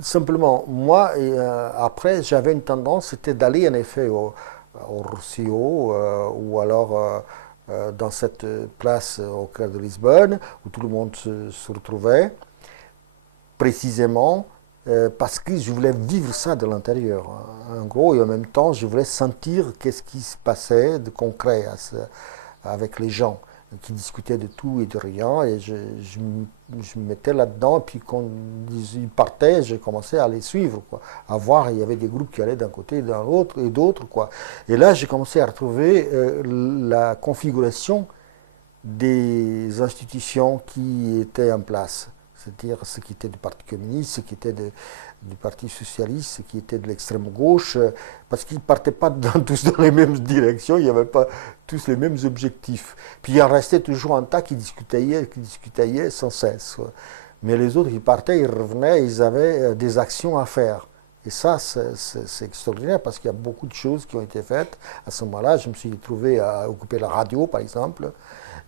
Simplement, moi, après, j'avais une tendance, c'était d'aller en effet au Rossio ou alors dans cette place au cœur de Lisbonne où tout le monde se retrouvait, précisément parce que je voulais vivre ça de l'intérieur. En gros, et en même temps, je voulais sentir qu'est-ce qui se passait de concret avec les gens qui discutaient de tout et de rien. Et je me mettais là-dedans. Et puis quand ils partaient, j'ai commencé à les suivre, quoi. À voir, il y avait des groupes qui allaient d'un côté et d'un autre et d'autres, quoi. Et là, j'ai commencé à retrouver la configuration des institutions qui étaient en place. C'est-à-dire ce qui était du Parti communiste, ce qui était du Parti socialiste, ce qui était de l'extrême gauche, parce qu'ils ne partaient pas tous dans les mêmes directions, il n'y avait pas tous les mêmes objectifs. Puis il en restait toujours un tas qui discutaient sans cesse. Mais les autres qui partaient, ils revenaient, ils avaient des actions à faire. Et ça, c'est extraordinaire parce qu'il y a beaucoup de choses qui ont été faites. À ce moment-là, je me suis trouvé à occuper la radio, par exemple.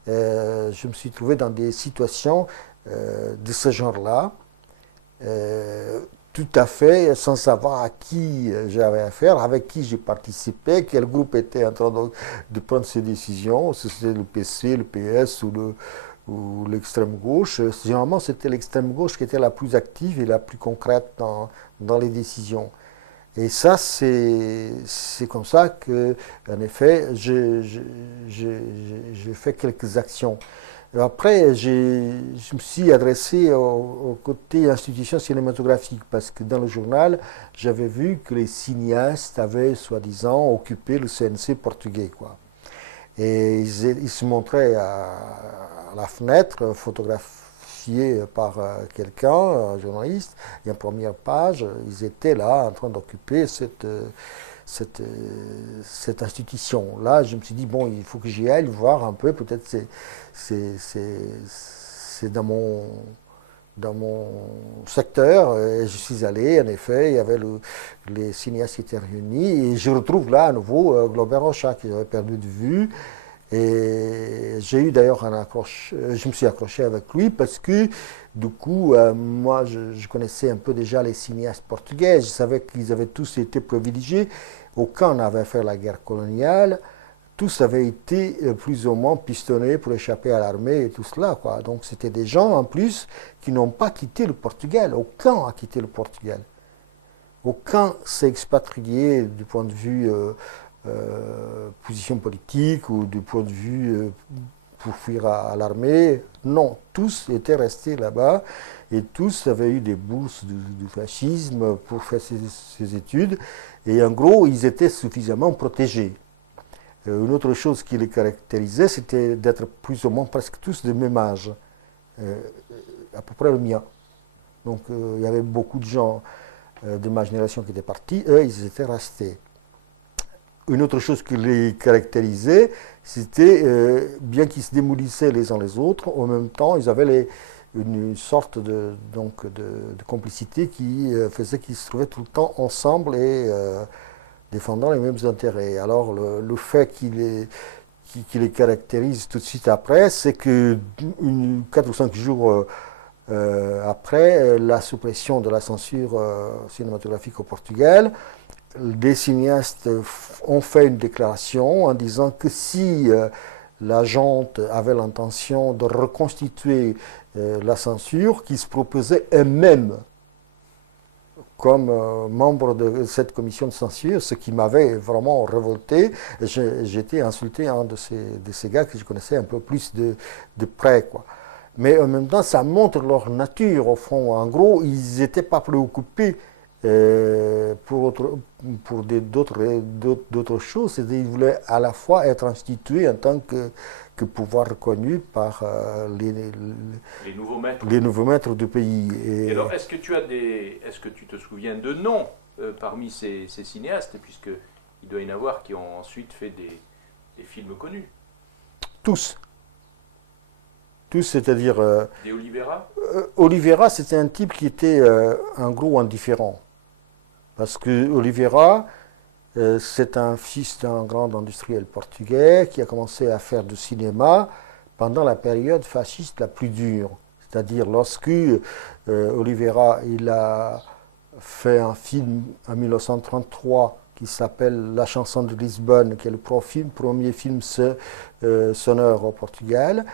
Je me suis trouvé dans des situations de ce genre-là, tout à fait sans savoir à qui j'avais affaire, avec qui j'ai participé, quel groupe était en train de prendre ces décisions, si c'était le PC, le PS ou l'extrême gauche. Généralement, c'était l'extrême gauche qui était la plus active et la plus concrète dans les décisions. Et ça, c'est comme ça que, en effet, j'ai fait quelques actions. Après, je me suis adressé au côté institution cinématographique parce que dans le journal, j'avais vu que les cinéastes avaient, soi-disant, occupé le CNC portugais, quoi. Et ils se montraient à la fenêtre, photographiés par quelqu'un, un journaliste, et en première page, ils étaient là en train d'occuper cette, cette institution-là. Je me suis dit, bon, il faut que j'y aille voir un peu, peut-être c'est dans mon secteur. Et je suis allé, en effet, il y avait les cinéastes qui étaient réunis, et je retrouve là à nouveau Glaubert Rocha, que j'avais perdu de vue. Et j'ai eu d'ailleurs un accroche, je me suis accroché avec lui parce que du coup, moi je connaissais un peu déjà les cinéastes portugais, je savais qu'ils avaient tous été privilégiés, aucun n'avait fait la guerre coloniale, tous avaient été plus ou moins pistonnés pour échapper à l'armée et tout cela, quoi. Donc c'était des gens en plus qui n'ont pas quitté le Portugal, aucun a quitté le Portugal. Aucun s'est expatrié du point de vue position politique ou du point de vue pour fuir à l'armée. Non, tous étaient restés là-bas et tous avaient eu des bourses du fascisme pour faire ces études. Et en gros, ils étaient suffisamment protégés. Une autre chose qui les caractérisait, c'était d'être plus ou moins presque tous de même âge, euh, à peu près le mien. Donc il y avait beaucoup de gens de ma génération qui étaient partis, eux, ils étaient restés. Une autre chose qui les caractérisait, c'était, bien qu'ils se démolissaient les uns les autres, en même temps, ils avaient une sorte de complicité qui faisait qu'ils se trouvaient tout le temps ensemble et défendant les mêmes intérêts. Alors, le fait qui les caractérise tout de suite après, c'est que 4 ou 5 jours après la suppression de la censure cinématographique au Portugal, des cinéastes ont fait une déclaration en disant que si la junte avait l'intention de reconstituer la censure, qu'ils se proposaient eux-mêmes comme membre de cette commission de censure, ce qui m'avait vraiment révolté. J'étais insulté un de ces gars que je connaissais un peu plus de près, quoi. Mais en même temps, ça montre leur nature, au fond. En gros, ils n'étaient pas préoccupés pour d'autres choses. Ils voulaient à la fois être institués en tant que pouvoir reconnu par les nouveaux maîtres du pays. Et alors, est-ce que tu te souviens de noms parmi ces cinéastes, puisque il doit y en avoir qui ont ensuite fait des films connus? Tous. Tous, c'est-à-dire... Des Oliveira? Oliveira, c'était un type qui était en gros indifférent. Parce que Oliveira, c'est un fils d'un grand industriel portugais qui a commencé à faire du cinéma pendant la période fasciste la plus dure. C'est-à-dire lorsque Oliveira il a fait un film en 1933 qui s'appelle La chanson de Lisbonne, qui est le premier film sonore au Portugal,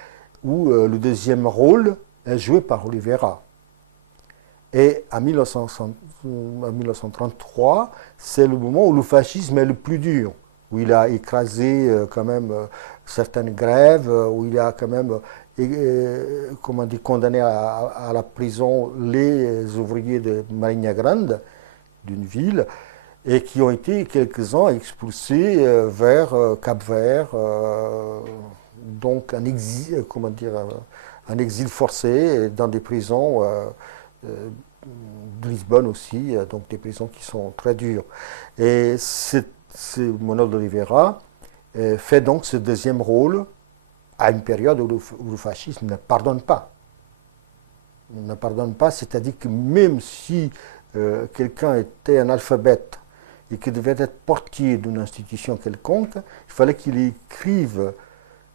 où le deuxième rôle est joué par Oliveira. Et en 1933, c'est le moment où le fascisme est le plus dur, où il a écrasé quand même certaines grèves, où il a quand même comment dire, condamné à la prison les ouvriers de Marinha Grande, d'une ville, et qui ont été quelques-uns expulsés vers Cap-Vert, donc un exil, comment dire, un exil forcé dans des prisons de Lisbonne aussi, donc des prisons qui sont très dures. Et Manuel de Oliveira fait donc ce deuxième rôle à une période où le fascisme ne pardonne pas. Ne pardonne pas, c'est-à-dire que même si quelqu'un était un alphabète et qu'il devait être portier d'une institution quelconque, il fallait qu'il écrive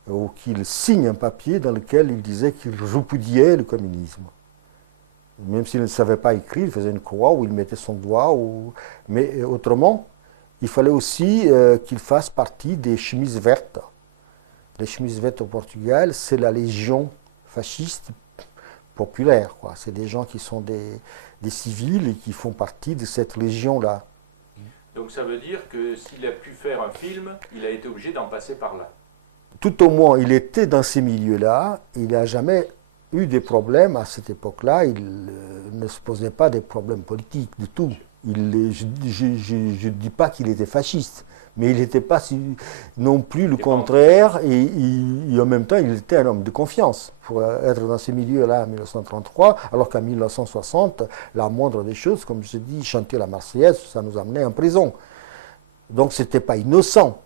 ou qu'il signe un papier dans lequel il disait qu'il répudiait le communisme. Même s'il ne savait pas écrire, il faisait une croix où il mettait son doigt. Mais autrement, il fallait aussi qu'il fasse partie des chemises vertes. Les chemises vertes au Portugal, c'est la légion fasciste populaire, quoi. C'est des gens qui sont des civils et qui font partie de cette légion-là. Donc ça veut dire que s'il a pu faire un film, il a été obligé d'en passer par là. Tout au moins, il était dans ces milieux-là. Il n'a jamais eu des problèmes à cette époque-là. Il ne se posait pas des problèmes politiques du tout. Je ne dis pas qu'il était fasciste, mais il n'était pas non plus le contraire. Et en même temps, il était un homme de confiance pour être dans ces milieux-là en 1933, alors qu'en 1960, la moindre des choses, comme je dis, chanter la Marseillaise, ça nous amenait en prison. Donc ce n'était pas innocent.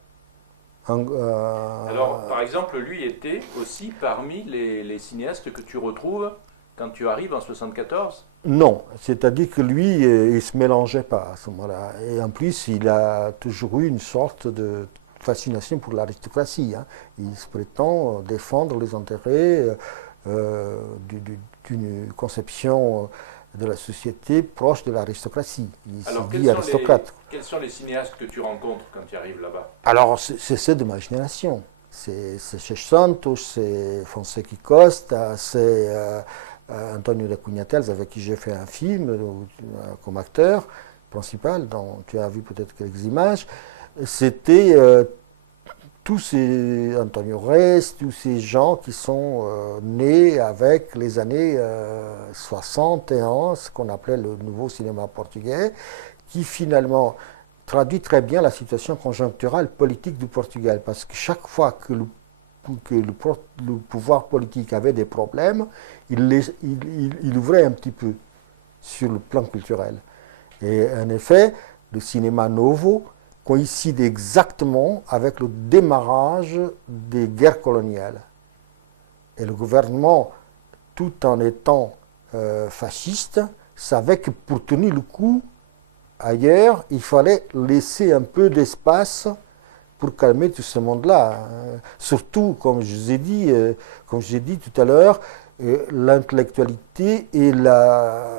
Alors, par exemple, lui était aussi parmi les cinéastes que tu retrouves quand tu arrives en 74? Non, c'est-à-dire que lui, il ne se mélangeait pas à ce moment-là. Et en plus, il a toujours eu une sorte de fascination pour l'aristocratie. Hein. Il se prétend défendre les intérêts d'une conception de la société proche de l'aristocratie. Il se dit aristocrate. Quels sont les cinéastes que tu rencontres quand tu arrives là-bas? Alors, c'est ceux de ma génération. C'est Seixas Santos, c'est Fonseca Costa, c'est Antonio da Cunha Teles, avec qui j'ai fait un film comme acteur principal, dont tu as vu peut-être quelques images. C'était tous ces Antonio Reis, tous ces gens qui sont nés avec les années 61, ce qu'on appelait le nouveau cinéma portugais, qui finalement traduit très bien la situation conjoncturelle politique du Portugal, parce que chaque fois que le pouvoir politique avait des problèmes, il ouvrait un petit peu sur le plan culturel. Et en effet, le cinéma novo coïncide exactement avec le démarrage des guerres coloniales. Et le gouvernement, tout en étant fasciste, savait que pour tenir le coup ailleurs, il fallait laisser un peu d'espace pour calmer tout ce monde-là. Surtout, comme je vous ai dit tout à l'heure, l'intellectualité et la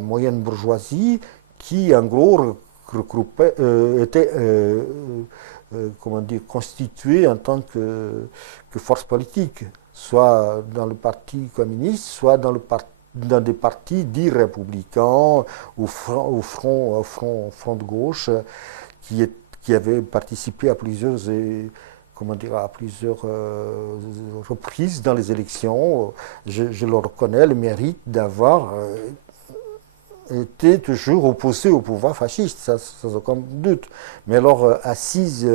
moyenne bourgeoisie qui, en gros, était constituée en tant que force politique, soit dans le parti communiste, soit dans des partis dits républicains, au front de gauche, qui avaient participé à plusieurs reprises dans les élections. Je leur reconnais le mérite d'avoir été toujours opposé au pouvoir fasciste, ça sans aucun doute. Mais leur assise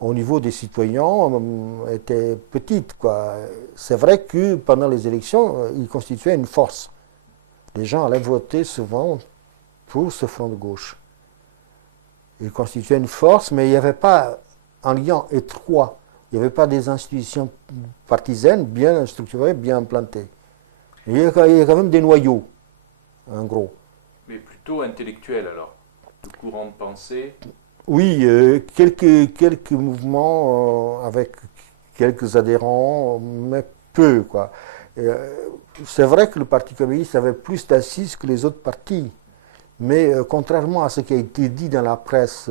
au niveau des citoyens était petite, quoi. C'est vrai que pendant les élections, ils constituaient une force. Les gens allaient voter souvent pour ce front de gauche. Ils constituaient une force, mais il n'y avait pas un lien étroit. Il n'y avait pas des institutions partisanes bien structurées, bien implantées. Il y a quand même des noyaux, en gros. Mais plutôt intellectuels alors, de courant de pensée. Oui, quelques mouvements avec quelques adhérents, mais peu, quoi. C'est vrai que le Parti communiste avait plus d'assises que les autres partis. Mais contrairement à ce qui a été dit dans la presse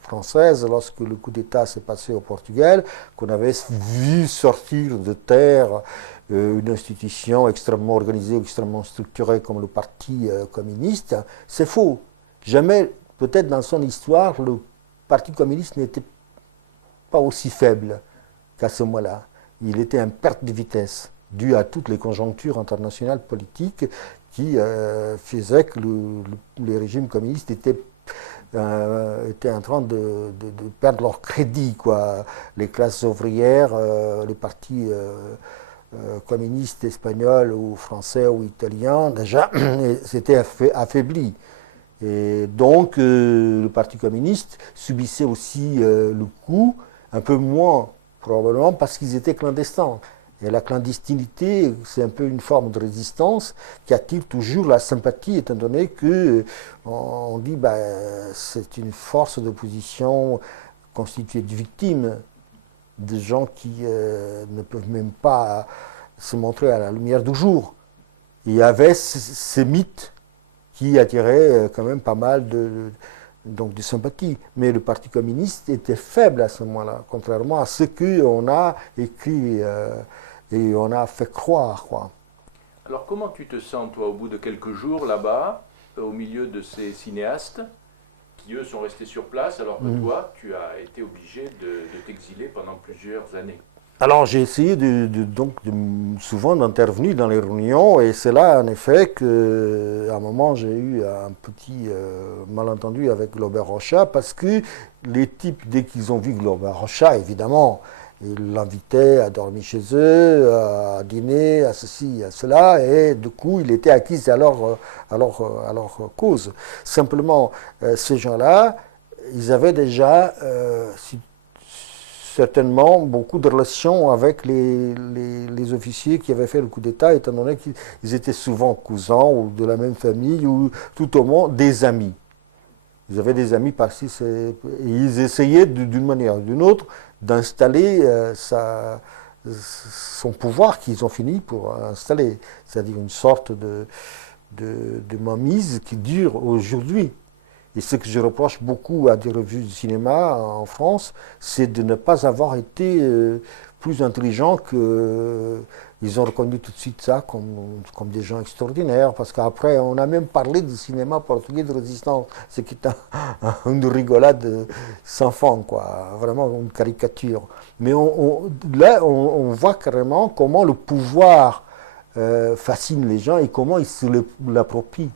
française lorsque le coup d'État s'est passé au Portugal, qu'on avait vu sortir de terre une institution extrêmement organisée, extrêmement structurée comme le Parti communiste, c'est faux. Jamais, peut-être dans son histoire, le Parti communiste n'était pas aussi faible qu'à ce moment-là. Il était en perte de vitesse, dû à toutes les conjonctures internationales politiques qui faisaient que les régimes communistes étaient en train de perdre leur crédit, quoi. Les classes ouvrières, les partis communistes espagnols ou français ou italiens, déjà, s'étaient affaiblis. Et donc, le Parti communiste subissait aussi le coup, un peu moins probablement parce qu'ils étaient clandestins. Et la clandestinité, c'est un peu une forme de résistance qui attire toujours la sympathie, étant donné que on dit c'est une force d'opposition constituée de victimes, de gens qui ne peuvent même pas se montrer à la lumière du jour. Il y avait ces mythes qui attiraient quand même pas mal de sympathie. Mais le Parti communiste était faible à ce moment-là, contrairement à ce qu'on a écrit et on a fait croire, quoi. Alors comment tu te sens, toi, au bout de quelques jours là-bas, au milieu de ces cinéastes qui, eux, sont restés sur place, alors que toi, tu as été obligé de t'exiler pendant plusieurs années? Alors j'ai essayé souvent d'intervenir dans les réunions et c'est là en effet qu'à un moment j'ai eu un petit malentendu avec Glober Rocha parce que les types, dès qu'ils ont vu Glober Rocha, évidemment, ils l'invitaient à dormir chez eux, à dîner, à ceci, à cela, et du coup il était acquis à leur cause. Simplement, ces gens-là, ils avaient déjà certainement beaucoup de relations avec les officiers qui avaient fait le coup d'État, étant donné qu'ils étaient souvent cousins ou de la même famille, ou tout au moins des amis. Ils avaient des amis par-ci, et ils essayaient d'une manière ou d'une autre d'installer son pouvoir qu'ils ont fini pour installer, c'est-à-dire une sorte de mainmise qui dure aujourd'hui. Et ce que je reproche beaucoup à des revues de cinéma en France, c'est de ne pas avoir été plus intelligents que... Ils ont reconnu tout de suite ça comme des gens extraordinaires, parce qu'après, on a même parlé du cinéma portugais de résistance, ce qui est une rigolade sans fin, quoi, vraiment une caricature. Mais là, on voit carrément comment le pouvoir fascine les gens et comment ils se l'approprient.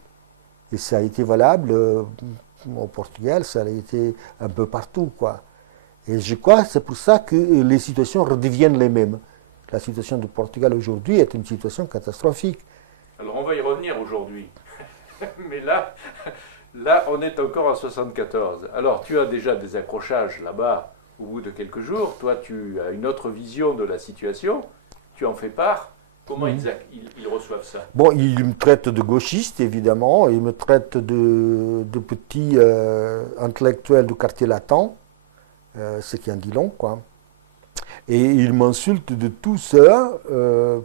Et ça a été valable au Portugal, ça a été un peu partout, quoi. Et je crois que c'est pour ça que les situations redeviennent les mêmes. La situation du Portugal aujourd'hui est une situation catastrophique. Alors on va y revenir aujourd'hui. Mais là, on est encore en 74. Alors tu as déjà des accrochages là-bas au bout de quelques jours. Toi, tu as une autre vision de la situation. Tu en fais part. Comment ils reçoivent ça? Bon, ils me traitent de gauchiste, évidemment. Ils me traitent de petit intellectuel du quartier latin, ce qui en dit long, quoi. Et ils m'insultent de tout ça,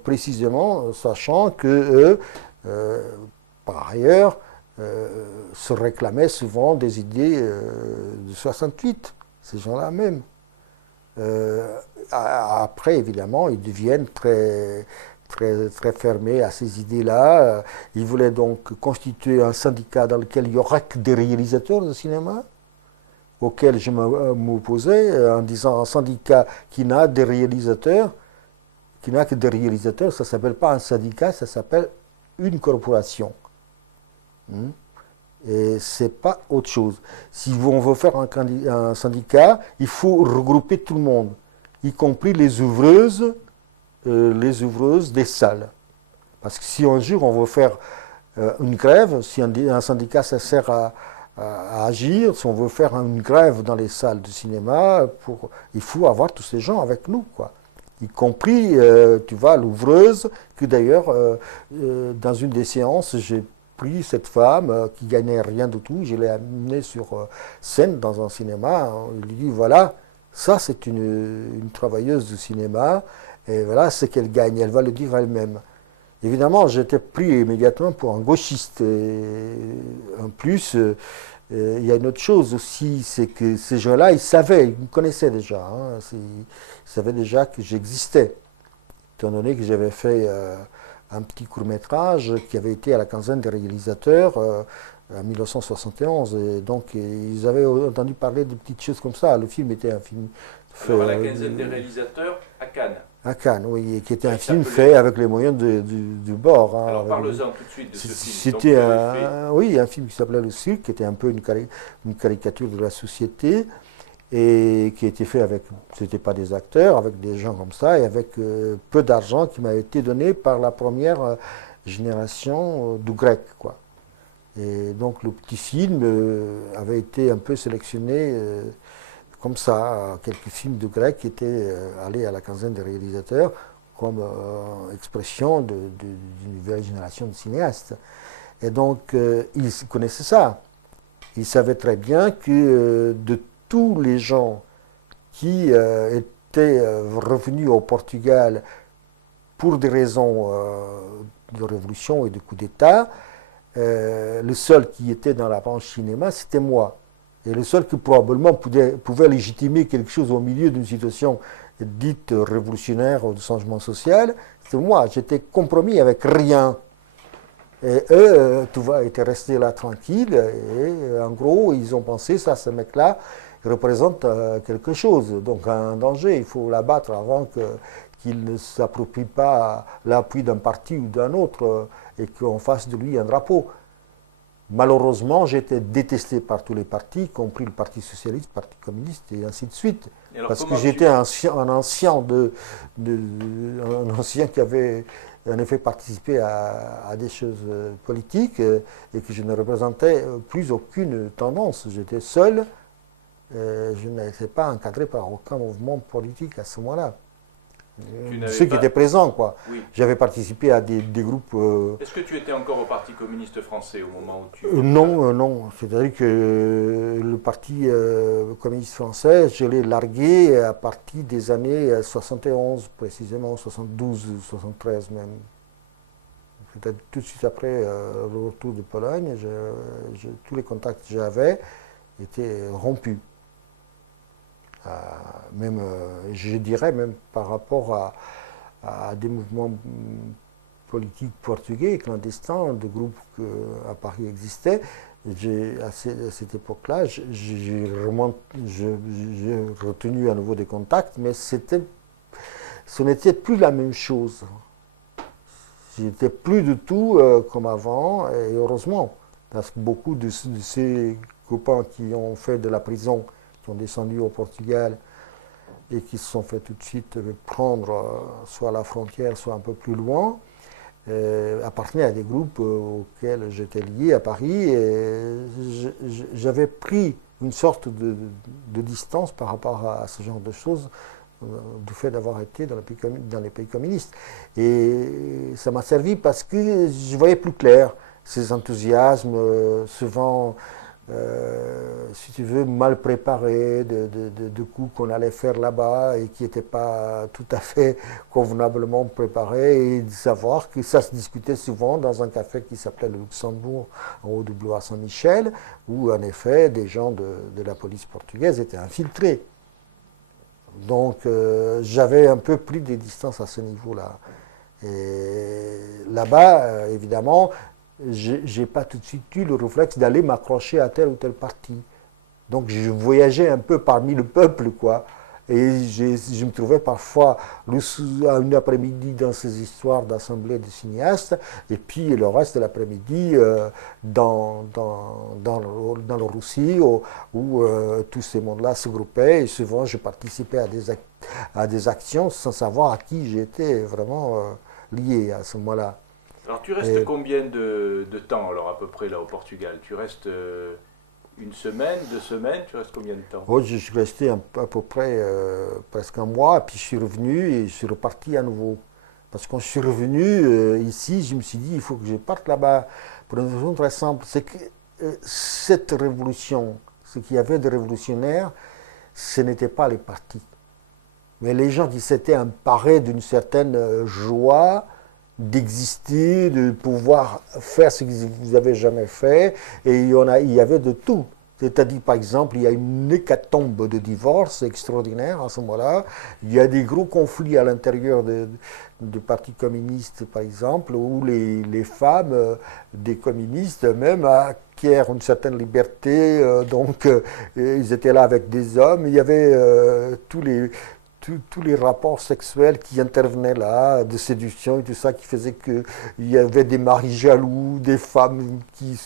précisément, sachant que par ailleurs, se réclamaient souvent des idées de 68, ces gens-là même. Après, évidemment, ils deviennent très fermés à ces idées-là. Ils voulaient donc constituer un syndicat dans lequel il n'y aurait que des réalisateurs de cinéma, auquel je m'opposais en disant un syndicat qui n'a des réalisateurs, qui n'a que des réalisateurs, ça ne s'appelle pas un syndicat, ça s'appelle une corporation. Et ce n'est pas autre chose. Si on veut faire un syndicat, il faut regrouper tout le monde, y compris les ouvreuses des salles. Parce que si un jour on veut faire une grève, si un syndicat ça sert à agir, si on veut faire une grève dans les salles de cinéma, il faut avoir tous ces gens avec nous, quoi. Y compris, tu vois, l'ouvreuse, que d'ailleurs, dans une des séances, j'ai pris cette femme qui gagnait rien du tout, je l'ai amenée sur scène dans un cinéma, je lui ai dit, voilà, ça c'est une travailleuse du cinéma, Et voilà ce qu'elle gagne, elle va le dire elle-même. Évidemment, j'étais pris immédiatement pour un gauchiste. Et en plus, il y a une autre chose aussi, c'est que ces gens-là, ils savaient, ils me connaissaient déjà. Hein, ils savaient déjà que j'existais, étant donné que j'avais fait un petit court-métrage qui avait été à la quinzaine des réalisateurs en 1971. Et donc, ils avaient entendu parler de petites choses comme ça. Le film était un film fait Alors, à la quinzaine des réalisateurs, à Cannes. à Cannes, oui, et qui était un Il film s'appelait- fait avec les moyens du bord. Hein, Alors, avec- parle-en tout de suite de ce film. Donc, C'était tu avais fait- oui, un film qui s'appelait Le Cirque, qui était un peu une caricature de la société et qui était fait avec, c'était pas des acteurs, avec des gens comme ça et avec peu d'argent qui m'a été donné par la première génération du grec, quoi. Et donc le petit film avait été un peu sélectionné comme ça, quelques films de grec qui étaient allés à la quinzaine des réalisateurs comme expression d'une nouvelle génération de cinéastes. Et donc, ils connaissaient ça. Ils savaient très bien que de tous les gens qui étaient revenus au Portugal pour des raisons de révolution et de coup d'État, le seul qui était dans la branche cinéma, c'était moi. Et le seul qui probablement pouvait légitimer quelque chose au milieu d'une situation dite révolutionnaire ou de changement social, c'était moi. J'étais compromis avec rien. Et eux, tout va, étaient restés là tranquilles. Et en gros, ils ont pensé, ça, ce mec-là, il représente quelque chose. Donc un danger, il faut l'abattre avant qu'il ne s'approprie pas l'appui d'un parti ou d'un autre et qu'on fasse de lui un drapeau. Malheureusement, j'étais détesté par tous les partis, y compris le Parti socialiste, le Parti communiste et ainsi de suite. Alors, Parce que comment j'étais un ancien qui avait en effet participé à des choses politiques et que je ne représentais plus aucune tendance. J'étais seul, je n'étais pas encadré par aucun mouvement politique à ce moment-là. Ceux qui étaient présents, quoi. Oui. J'avais participé à des groupes. Est-ce que tu étais encore au Parti communiste français au moment où tu... Non, non. C'est-à-dire que le Parti communiste français, je l'ai largué à partir des années 71, précisément 72, 73 même. Peut-être tout de suite après le retour de Pologne, tous les contacts que j'avais étaient rompus. Même, je dirais même par rapport à des mouvements politiques portugais, clandestins, de groupes qui à Paris existaient. À cette époque-là, j'ai retenu à nouveau des contacts, mais ce n'était plus la même chose. J'étais plus du tout comme avant, et heureusement, parce que beaucoup de ces copains qui ont fait de la prison, qui ont descendu au Portugal et qui se sont fait tout de suite prendre soit à la frontière, soit un peu plus loin, appartenaient à des groupes auxquels j'étais lié à Paris et j'avais pris une sorte de distance par rapport à ce genre de choses du fait d'avoir été dans les pays communistes. Et ça m'a servi parce que je voyais plus clair ces enthousiasmes, souvent si tu veux, mal préparés, de coups qu'on allait faire là-bas et qui n'étaient pas tout à fait convenablement préparés, et de savoir que ça se discutait souvent dans un café qui s'appelait le Luxembourg, en haut du boulevard Saint-Michel, où en effet des gens de la police portugaise étaient infiltrés. Donc j'avais un peu pris des distances à ce niveau-là. Et là-bas, évidemment, j'ai pas tout de suite eu le réflexe d'aller m'accrocher à tel ou tel parti. Donc je voyageais un peu parmi le peuple, quoi. Et je me trouvais parfois une après-midi dans ces histoires d'assemblées de cinéastes, et puis le reste de l'après-midi dans le Roussi, où tous ces mondes-là se groupaient, et souvent je participais à des actions sans savoir à qui j'étais vraiment lié à ce moment-là. Alors tu restes combien de temps alors à peu près là au Portugal? Tu restes une semaine, 2 semaines, tu restes combien de temps? Oh, je suis resté à peu près presque un mois, puis je suis revenu et je suis reparti à nouveau. Parce que quand je suis revenu ici, je me suis dit, il faut que je parte là-bas pour une raison très simple. C'est que cette révolution, ce qu'il y avait de révolutionnaire, ce n'était pas les partis. mais les gens qui s'étaient emparés d'une certaine joie d'exister, de pouvoir faire ce qu'ils n'avaient jamais fait, et il y avait de tout. C'est-à-dire, par exemple, il y a une hécatombe de divorces extraordinaire à ce moment-là. Il y a des gros conflits à l'intérieur du Parti communiste, par exemple, où les femmes des communistes même acquièrent une certaine liberté. Ils étaient là avec des hommes. Il y avait tous les rapports sexuels qui intervenaient là, de séduction et tout ça, qui faisait qu'il y avait des maris jaloux, des femmes qui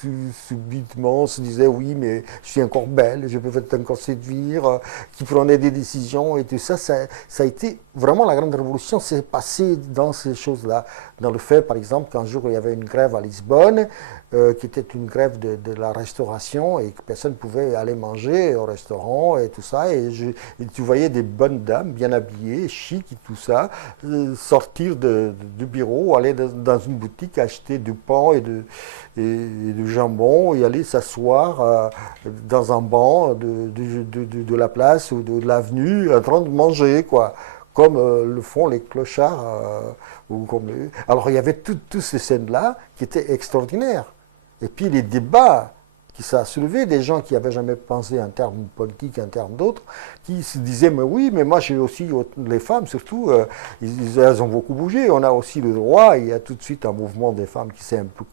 subitement se disaient oui, mais je suis encore belle, je peux peut-être encore séduire, qui prenaient des décisions et tout ça. Ça a été vraiment la grande révolution, c'est passé dans ces choses-là. Dans le fait, par exemple, qu'un jour il y avait une grève à Lisbonne, qui était une grève de la restauration et que personne ne pouvait aller manger au restaurant et tout ça. Et tu voyais des bonnes dames bien habillées, chic et tout ça, sortir du bureau, aller dans une boutique, acheter du pain et du jambon et aller s'asseoir dans un banc de la place ou de l'avenue en train de manger, quoi. Comme le font les clochards. Alors il y avait toutes ces scènes-là qui étaient extraordinaires. Et puis les débats qui ça a soulevé, des gens qui n'avaient jamais pensé en termes politiques, en termes d'autres, qui se disaient, mais oui, mais moi j'ai aussi, les femmes surtout, elles ont beaucoup bougé, on a aussi le droit, il y a tout de suite un mouvement des femmes qui s'est un peu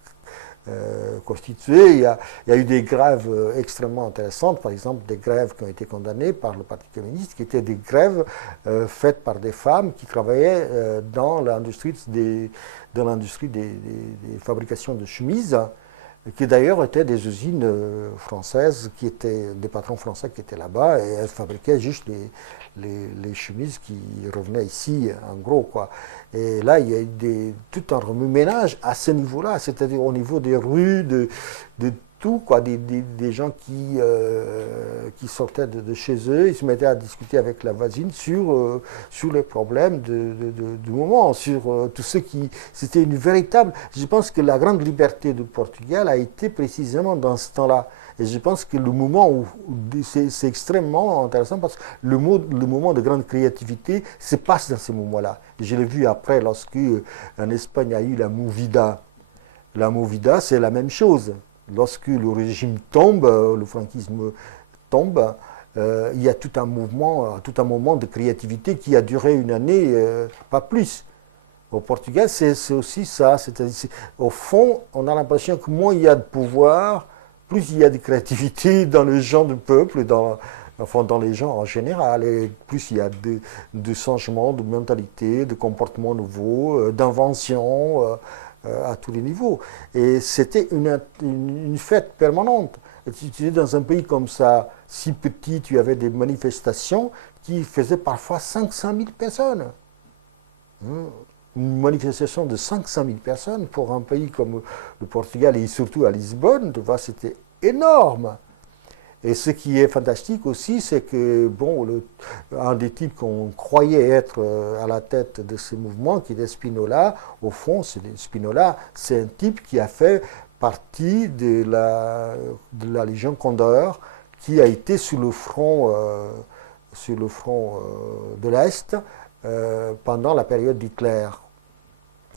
constitué, il y a eu des grèves extrêmement intéressantes, par exemple des grèves qui ont été condamnées par le Parti communiste, qui étaient des grèves faites par des femmes qui travaillaient dans l'industrie des fabrications de chemises, qui d'ailleurs étaient des usines françaises, qui étaient des patrons français qui étaient là-bas, et elles fabriquaient juste les chemises qui revenaient ici, en gros, quoi. Et là, il y a eu tout un remue-ménage à ce niveau-là, c'est-à-dire au niveau des rues, de tout, quoi, des gens qui sortaient de chez eux, ils se mettaient à discuter avec la voisine sur les problèmes du moment, sur tout ce qui... C'était une véritable... Je pense que la grande liberté du Portugal a été précisément dans ce temps-là. Et je pense que le moment où c'est extrêmement intéressant parce que le moment de grande créativité se passe dans ces moments-là. Je l'ai vu après lorsque en Espagne il y a eu la Movida. La Movida, c'est la même chose. Lorsque le régime tombe, le franquisme tombe, il y a tout un moment de créativité qui a duré une année, pas plus. Au Portugal, c'est aussi ça. C'est-à-dire, au fond, on a l'impression que moins il y a de pouvoir, plus il y a de créativité dans les gens du peuple, dans les gens en général, et plus il y a de changements de mentalité, de comportements nouveaux, d'inventions à tous les niveaux. Et c'était une fête permanente. Et tu étais dans un pays comme ça, si petit, tu avais des manifestations qui faisaient parfois 500 000 personnes. Une manifestation de 500 000 personnes pour un pays comme le Portugal et surtout à Lisbonne, tu vois, c'était énorme. Et ce qui est fantastique aussi, c'est que, bon, un des types qu'on croyait être à la tête de ce mouvement, qui était Spinola, au fond, Spinola, c'est un type qui a fait partie de la Légion Condor, qui a été sur le front de l'Est pendant la période d'Hitler.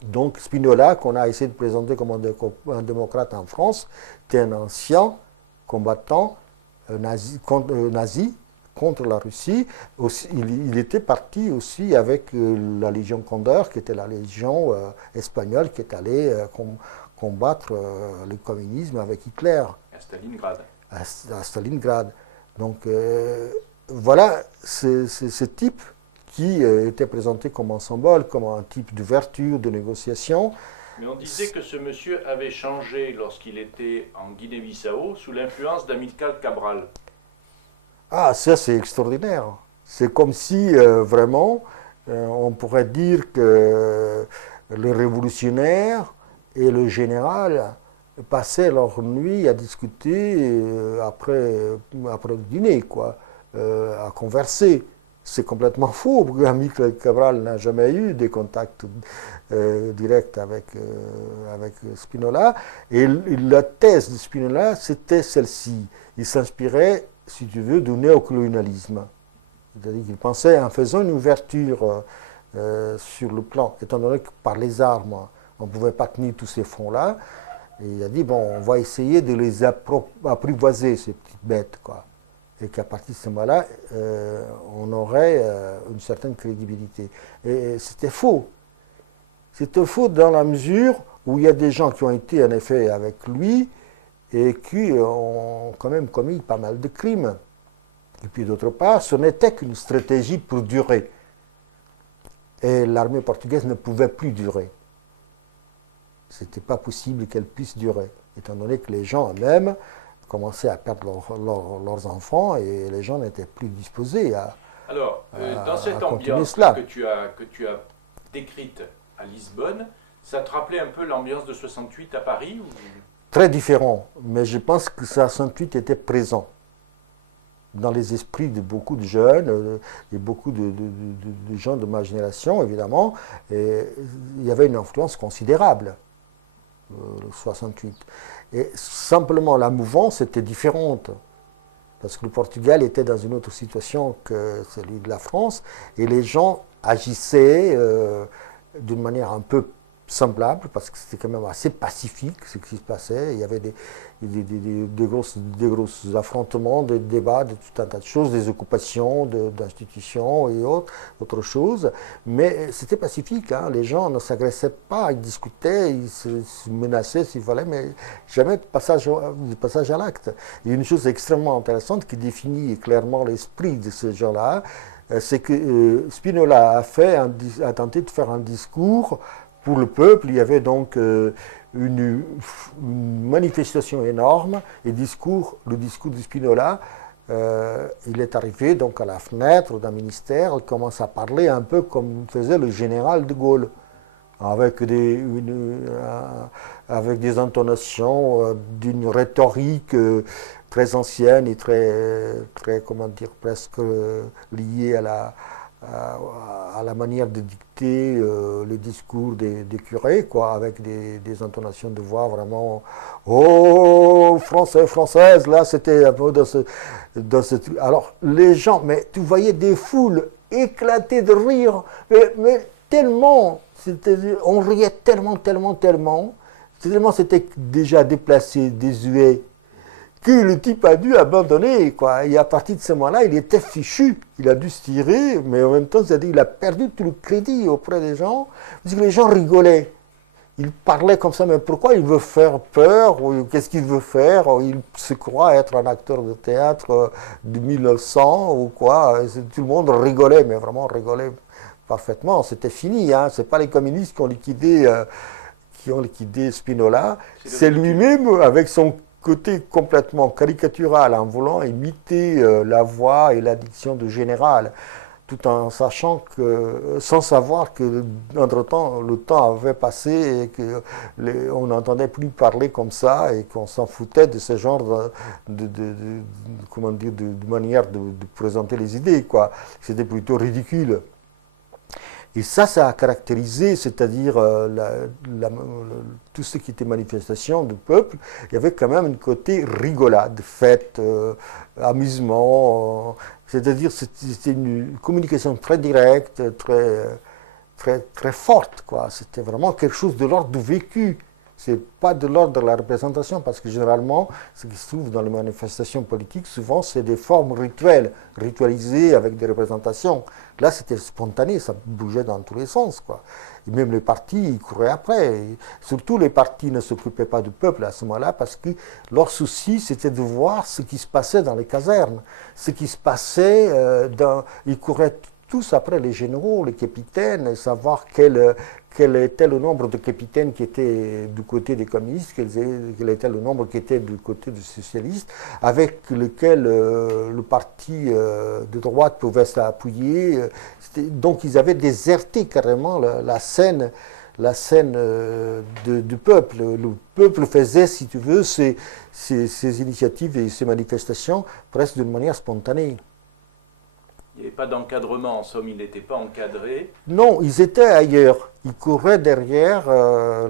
Donc Spinola, qu'on a essayé de présenter comme un démocrate en France, était un ancien combattant nazi contre la Russie. Aussi, il était parti aussi avec la Légion Condor, qui était la légion espagnole qui est allée combattre le communisme avec Hitler. À Stalingrad. À Stalingrad. Donc voilà ce type qui était présenté comme un symbole, comme un type d'ouverture, de négociation. Mais on disait que ce monsieur avait changé lorsqu'il était en Guinée-Bissau sous l'influence d'Amilcar Cabral. Ah, ça c'est extraordinaire. C'est comme si vraiment on pourrait dire que le révolutionnaire et le général passaient leur nuit à discuter après le dîner, quoi, à converser. C'est complètement faux, parce qu'Amilcar Cabral n'a jamais eu des contacts directs avec Spinola. Et la thèse de Spinola, c'était celle-ci. Il s'inspirait, si tu veux, du néocolonialisme. C'est-à-dire qu'il pensait en faisant une ouverture sur le plan, étant donné que par les armes, on ne pouvait pas tenir tous ces fonds-là, et il a dit, bon, on va essayer de les apprivoiser, ces petites bêtes, quoi. Et qu'à partir de ce moment-là, on aurait une certaine crédibilité. Et c'était faux. C'était faux dans la mesure où il y a des gens qui ont été en effet avec lui et qui ont quand même commis pas mal de crimes. Et puis d'autre part, ce n'était qu'une stratégie pour durer. Et l'armée portugaise ne pouvait plus durer. Ce n'était pas possible qu'elle puisse durer, étant donné que les gens eux-mêmes commençaient à perdre leurs enfants et les gens n'étaient plus disposés à. Alors, dans cette ambiance que tu as décrite à Lisbonne, ça te rappelait un peu l'ambiance de 68 à Paris ou... Très différent, mais je pense que 68 était présent dans les esprits de beaucoup de jeunes et beaucoup de gens de ma génération, évidemment. Et il y avait une influence considérable, le 68. Et simplement, la mouvance était différente, parce que le Portugal était dans une autre situation que celui de la France, et les gens agissaient d'une manière un peu semblable, parce que c'était quand même assez pacifique ce qui se passait. Il y avait des gros affrontements, des débats, de tout un tas de choses, des occupations d'institutions et autres choses. Mais c'était pacifique, hein. Les gens ne s'agressaient pas, ils discutaient, ils se menaçaient s'il fallait, mais jamais de passage à l'acte. Il y a une chose extrêmement intéressante qui définit clairement l'esprit de ces gens-là, c'est que Spinola a tenté de faire un discours pour le peuple. Il y avait donc une manifestation énorme, et le discours de Spinola, il est arrivé donc à la fenêtre d'un ministère, il commence à parler un peu comme faisait le général de Gaulle, avec des intonations d'une rhétorique très ancienne et très comment dire, presque liée à la manière de dicter les discours des curés, quoi, avec des intonations de voix vraiment « Oh, Français, Française !» Là, c'était un peu dans ce truc. Alors, les gens, mais tu voyais des foules éclater de rire, mais tellement, on riait tellement, c'était déjà déplacé, désuet, que le type a dû abandonner, quoi. Et à partir de ce moment-là, il était fichu. Il a dû se tirer, mais en même temps, c'est-à-dire qu'il a perdu tout le crédit auprès des gens, parce que les gens rigolaient. Il parlait comme ça, mais pourquoi il veut faire peur? Qu'est-ce qu'il veut faire? Il se croit être un acteur de théâtre de 1900 ou quoi. Tout le monde rigolait, mais vraiment rigolait parfaitement. C'était fini, hein. C'est pas les communistes qui ont liquidé Spinola. C'est lui-même, avec son côté complètement caricatural, en voulant imiter la voix et la diction de général, tout en sachant que, sans savoir que, entre-temps, le temps avait passé et qu'on n'entendait plus parler comme ça et qu'on s'en foutait de ce genre comment dire, de manière de présenter les idées, quoi. C'était plutôt ridicule. Et ça a caractérisé, c'est-à-dire tout ce qui était manifestation du peuple. Il y avait quand même un côté rigolade, fête, amusement. C'est-à-dire c'était une communication très directe, très forte, quoi. C'était vraiment quelque chose de l'ordre du vécu. C'est pas de l'ordre de la représentation, parce que généralement, ce qui se trouve dans les manifestations politiques, souvent, c'est des formes ritualisées avec des représentations. Là, c'était spontané, ça bougeait dans tous les sens, quoi. Et même les partis, ils couraient après. Et surtout, les partis ne s'occupaient pas du peuple à ce moment-là, parce que leur souci, c'était de voir ce qui se passait dans les casernes, ce qui se passait ils couraient tous après les généraux, les capitaines, savoir quel était le nombre de capitaines qui étaient du côté des communistes, quel était le nombre qui était du côté des socialistes, avec lequel le parti de droite pouvait s'appuyer. Donc ils avaient déserté carrément la scène du peuple. Le peuple faisait, si tu veux, ces initiatives et ces manifestations presque d'une manière spontanée. Il n'y avait pas d'encadrement, en somme, ils n'étaient pas encadrés. Non, ils étaient ailleurs. Ils couraient derrière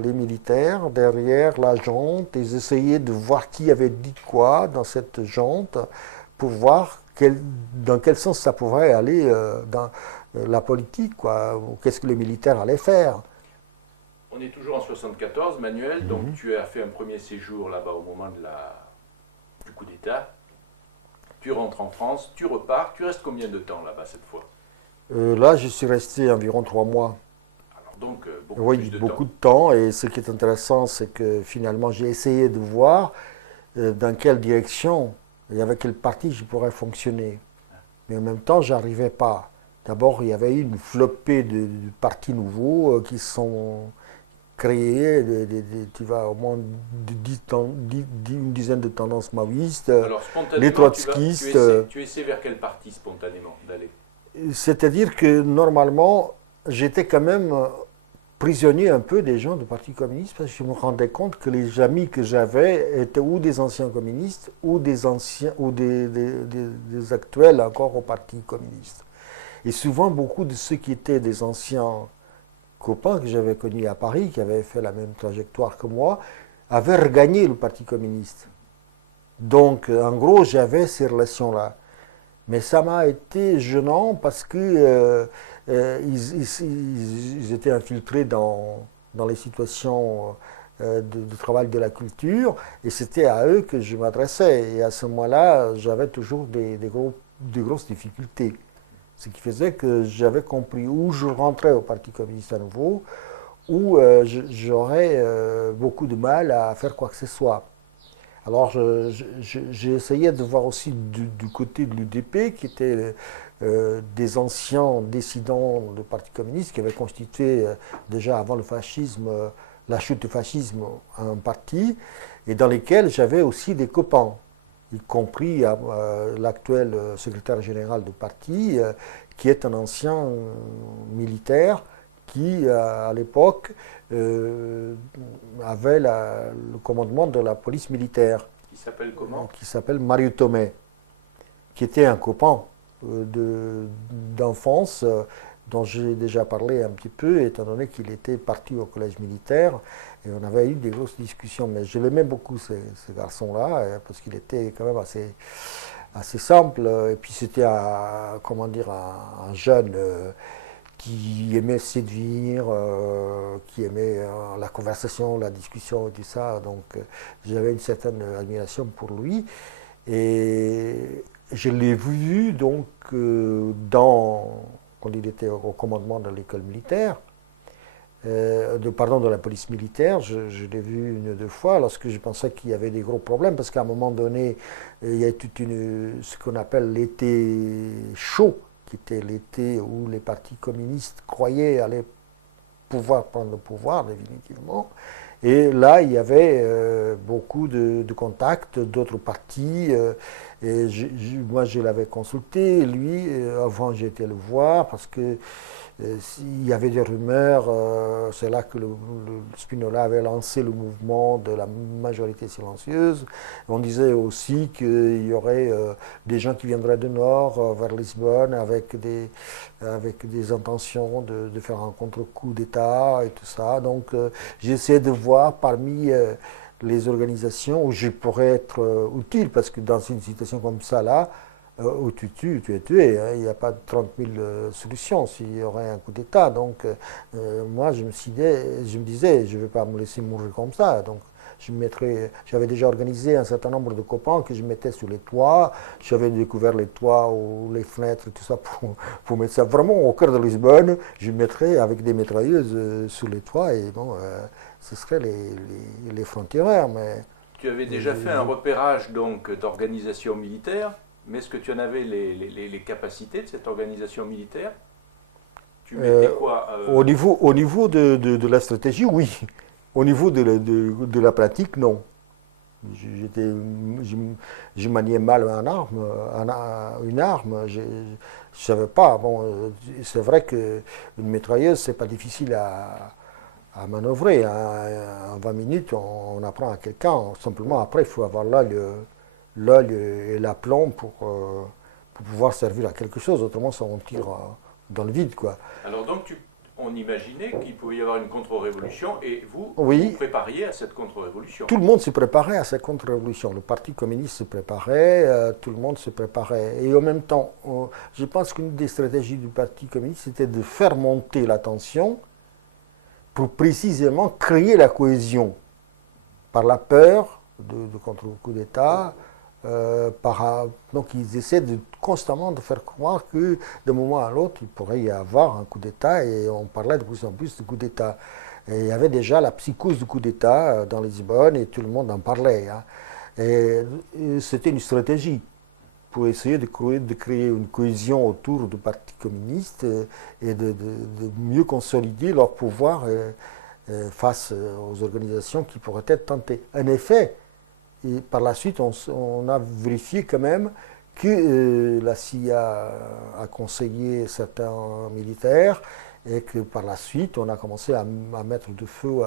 les militaires, derrière la junte. Ils essayaient de voir qui avait dit quoi dans cette junte pour voir dans quel sens ça pourrait aller dans la politique, quoi. Qu'est-ce que les militaires allaient faire. On est toujours en 74, Manuel, donc tu as fait un premier séjour là-bas au moment du coup d'État. Tu rentres en France, tu repars, tu restes combien de temps là-bas cette fois? Là, je suis resté environ 3 mois. Alors donc, beaucoup Oui, plus de beaucoup temps. de temps. Et ce qui est intéressant, c'est que finalement, j'ai essayé de voir dans quelle direction et avec quel parti je pourrais fonctionner. Mais en même temps, je n'arrivais pas. D'abord, il y avait eu une flopée de partis nouveaux qui sont créés, tu vois, au moins une dizaine de tendances maoïstes, Alors les spontanément, trotskistes. tu essaies vers quel parti spontanément d'aller? C'est-à-dire que normalement, j'étais quand même prisonnier un peu des gens du Parti communiste parce que je me rendais compte que les amis que j'avais étaient ou des anciens communistes ou des anciens ou des actuels encore au Parti communiste. Et souvent, beaucoup de ceux qui étaient des anciens copains que j'avais connus à Paris, qui avaient fait la même trajectoire que moi, avaient regagné le Parti communiste. Donc, en gros, j'avais ces relations-là. Mais ça m'a été gênant parce que ils étaient infiltrés dans les situations de travail de la culture et c'était à eux que je m'adressais. Et à ce moment-là, j'avais toujours des grosses difficultés. Ce qui faisait que j'avais compris où je rentrais au Parti communiste à nouveau, où j'aurais beaucoup de mal à faire quoi que ce soit. Alors j'ai essayé de voir aussi du côté de l'UDP, qui était des anciens dissidents du Parti communiste, qui avaient constitué déjà avant le fascisme, la chute du fascisme, un parti, et dans lesquels j'avais aussi des copains, y compris l'actuel secrétaire général du parti, qui est un ancien militaire qui, à l'époque, avait le commandement de la police militaire. Qui s'appelle comment? Qui s'appelle Mario Tomé, qui était un copain d'enfance dont j'ai déjà parlé un petit peu, étant donné qu'il était parti au collège militaire. Et on avait eu des grosses discussions. Mais je l'aimais beaucoup, ce garçon-là, parce qu'il était quand même assez simple. Et puis c'était comment dire, un jeune qui aimait séduire, qui aimait la conversation, la discussion et tout ça. Donc j'avais une certaine admiration pour lui. Et je l'ai vu donc quand il était au commandement de l'école militaire, de la police militaire, je l'ai vu une ou deux fois lorsque je pensais qu'il y avait des gros problèmes, parce qu'à un moment donné, il y a ce qu'on appelle l'été chaud, qui était l'été où les partis communistes croyaient aller pouvoir prendre le pouvoir définitivement. Et là, il y avait beaucoup de contacts d'autres partis. Et moi, je l'avais consulté. Lui, avant, j'ai été le voir parce que il y avait des rumeurs. C'est là que le Spinola avait lancé le mouvement de la majorité silencieuse. On disait aussi qu'il y aurait des gens qui viendraient du nord vers Lisbonne avec des intentions de faire un contre-coup d'État et tout ça. Donc, j'ai essayé de voir parmi les organisations où je pourrais être utile, parce que dans une situation comme ça, là, où tu tues, tu es tué. Hein. Il n'y a pas de 30 000 solutions s'il y aurait un coup d'État. Donc, moi, je me disais, je ne vais pas me laisser mourir comme ça. Donc, j'avais déjà organisé un certain nombre de copains que je mettais sur les toits. J'avais découvert les toits ou les fenêtres, tout ça, pour mettre ça vraiment au cœur de Lisbonne. Je me mettrais avec des mitrailleuses sur les toits et bon, ce seraient les frontières. Mais Tu avais déjà fait un repérage donc d'organisation militaire, mais est-ce que tu en avais les capacités de cette organisation militaire? Tu mettais quoi au niveau de la stratégie, oui. Au niveau de la pratique, non. Je maniais mal une arme. Je ne savais pas. Bon, c'est vrai qu'une mitrailleuse, c'est pas difficile à manœuvrer. Hein. En 20 minutes, on apprend à quelqu'un. Simplement, après, il faut avoir l'œil et l'aplomb pour pouvoir servir à quelque chose. Autrement, ça, on tire dans le vide, quoi. Alors donc, on imaginait qu'il pouvait y avoir une contre-révolution et vous, Oui. vous prépariez à cette contre-révolution. Tout le monde se préparait à cette contre-révolution. Le Parti communiste se préparait, tout le monde se préparait. Et en même temps, je pense qu'une des stratégies du Parti communiste, c'était de faire monter la tension pour précisément créer la cohésion par la peur de contre le coup d'État. Donc ils essaient constamment de faire croire que d'un moment à l'autre, il pourrait y avoir un coup d'État et on parlait de plus en plus de coup d'État. Et il y avait déjà la psychose du coup d'État dans Lisbonne et tout le monde en parlait. Hein. Et c'était une stratégie pour essayer de créer une cohésion autour du Parti communiste et de mieux consolider leur pouvoir face aux organisations qui pourraient être tentées. En effet, et par la suite, on a vérifié quand même que la CIA a conseillé certains militaires et que par la suite, on a commencé à mettre de feu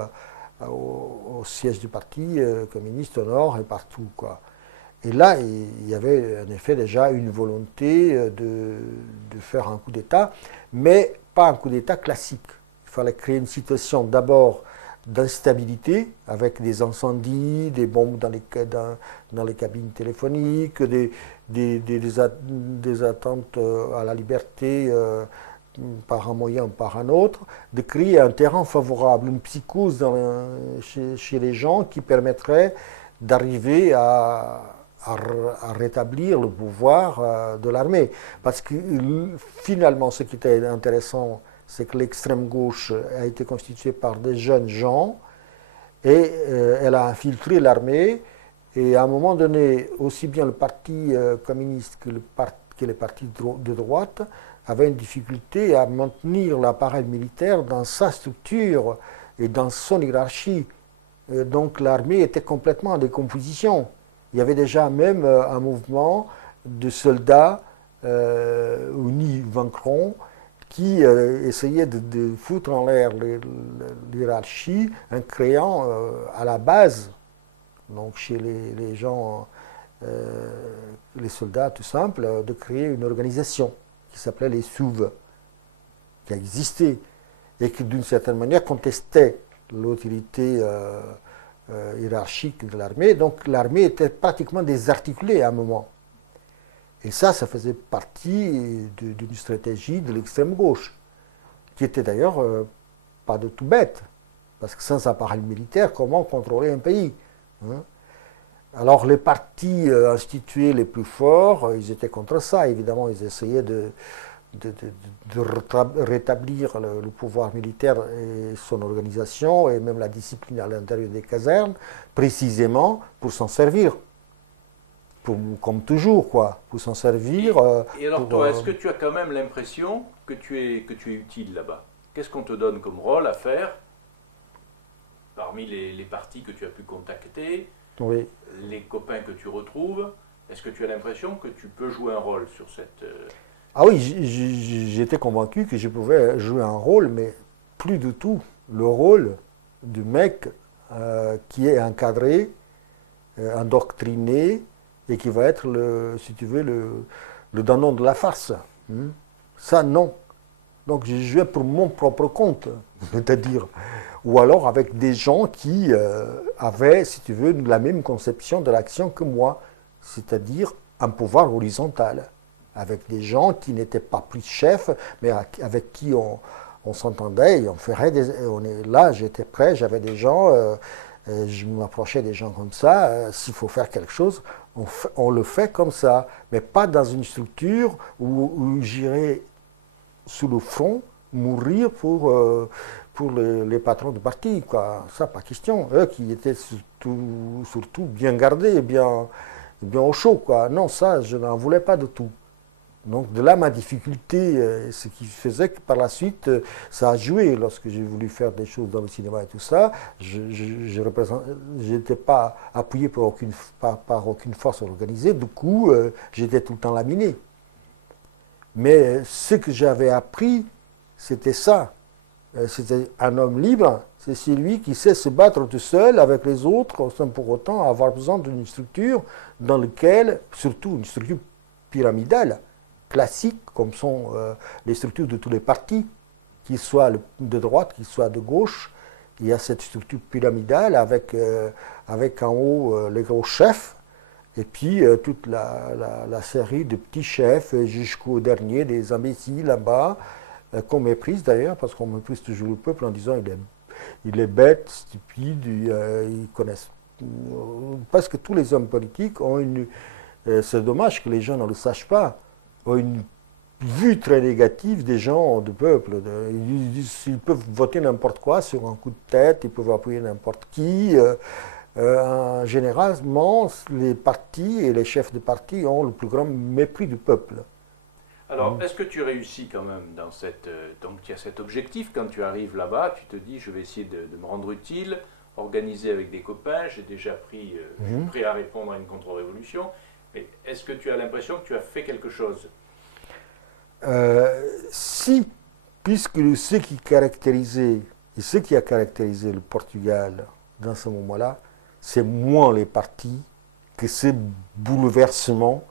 au siège du Parti communiste au nord et partout, quoi. Et là, il y avait en effet déjà une volonté de faire un coup d'État, mais pas un coup d'État classique. Il fallait créer une situation d'abord d'instabilité, avec des incendies, des bombes dans les cabines téléphoniques, des attentes à la liberté par un moyen ou par un autre, de créer un terrain favorable, une psychose chez les gens qui permettrait d'arriver à rétablir le pouvoir de l'armée. Parce que finalement, ce qui était intéressant, c'est que l'extrême gauche a été constituée par des jeunes gens et elle a infiltré l'armée. Et à un moment donné, aussi bien le Parti communiste que les partis de droite avaient une difficulté à maintenir l'appareil militaire dans sa structure et dans son hiérarchie. Donc l'armée était complètement en décomposition. Il y avait déjà même un mouvement de soldats uni-vaincrons qui essayait de foutre en l'air l'hierarchie en créant à la base, donc chez les gens, les soldats tout simples, de créer une organisation qui s'appelait les SUV, qui a existé et qui d'une certaine manière contestait l'autorité hiérarchique de l'armée. Donc l'armée était pratiquement désarticulée à un moment. Et ça faisait partie d'une stratégie de l'extrême gauche, qui était d'ailleurs pas de tout bête, parce que sans appareil militaire, comment contrôler un pays, hein? Alors les partis institués les plus forts, ils étaient contre ça, évidemment, ils essayaient de rétablir le pouvoir militaire et son organisation, et même la discipline à l'intérieur des casernes, précisément pour s'en servir. Comme toujours, quoi, pour s'en servir. Et alors toi, est-ce que tu as quand même l'impression que tu es utile là-bas? Qu'est-ce qu'on te donne comme rôle à faire parmi les partis que tu as pu contacter, oui. les copains que tu retrouves? Est-ce que tu as l'impression que tu peux jouer un rôle sur cette... Ah oui, j'étais convaincu que je pouvais jouer un rôle, mais plus du tout le rôle du mec qui est encadré, endoctriné, et qui va être, si tu veux, le danon de la farce. Ça, non. Donc, je jouais pour mon propre compte, c'est-à-dire, ou alors avec des gens qui avaient, si tu veux, la même conception de l'action que moi, c'est-à-dire un pouvoir horizontal, avec des gens qui n'étaient pas plus chefs, mais avec qui on s'entendait et on ferait là, j'étais prêt, j'avais des gens, je m'approchais des gens comme ça, s'il faut faire quelque chose, on le fait comme ça, mais pas dans une structure où j'irais sous le front mourir pour les patrons du parti, quoi. Ça, pas question. Eux qui étaient surtout bien gardés, bien au chaud, quoi. Non, ça, je n'en voulais pas de tout. Donc de là ma difficulté, ce qui faisait que par la suite, ça a joué lorsque j'ai voulu faire des choses dans le cinéma et tout ça. Je n'étais pas appuyé par aucune force organisée, du coup j'étais tout le temps laminé. Mais ce que j'avais appris, c'était ça. C'était un homme libre, c'est celui qui sait se battre tout seul avec les autres, sans pour autant avoir besoin d'une structure dans laquelle, surtout une structure pyramidale, classiques, comme sont les structures de tous les partis, qu'il soit de droite, qu'il soit de gauche, il y a cette structure pyramidale avec en haut les gros chefs, et puis toute la série de petits chefs jusqu'au dernier, des imbéciles là-bas, qu'on méprise d'ailleurs, parce qu'on méprise toujours le peuple en disant il est bête, stupide, ils connaissent. Parce que tous les hommes politiques ont une. C'est dommage que les gens ne le sachent pas, ont une vue très négative des gens, du peuple. Ils peuvent voter n'importe quoi sur un coup de tête, ils peuvent appuyer n'importe qui. Généralement, les partis et les chefs de parti ont le plus grand mépris du peuple. Alors, est-ce que tu réussis quand même dans cette... donc, il y a cet objectif, quand tu arrives là-bas, tu te dis, je vais essayer de me rendre utile, organiser avec des copains, j'ai déjà pris, je suis prêt à répondre à une contre-révolution, mais est-ce que tu as l'impression que tu as fait quelque chose? Si, puisque ce qui caractérisait, et ce qui a caractérisé le Portugal dans ce moment-là, c'est moins les partis que ces bouleversements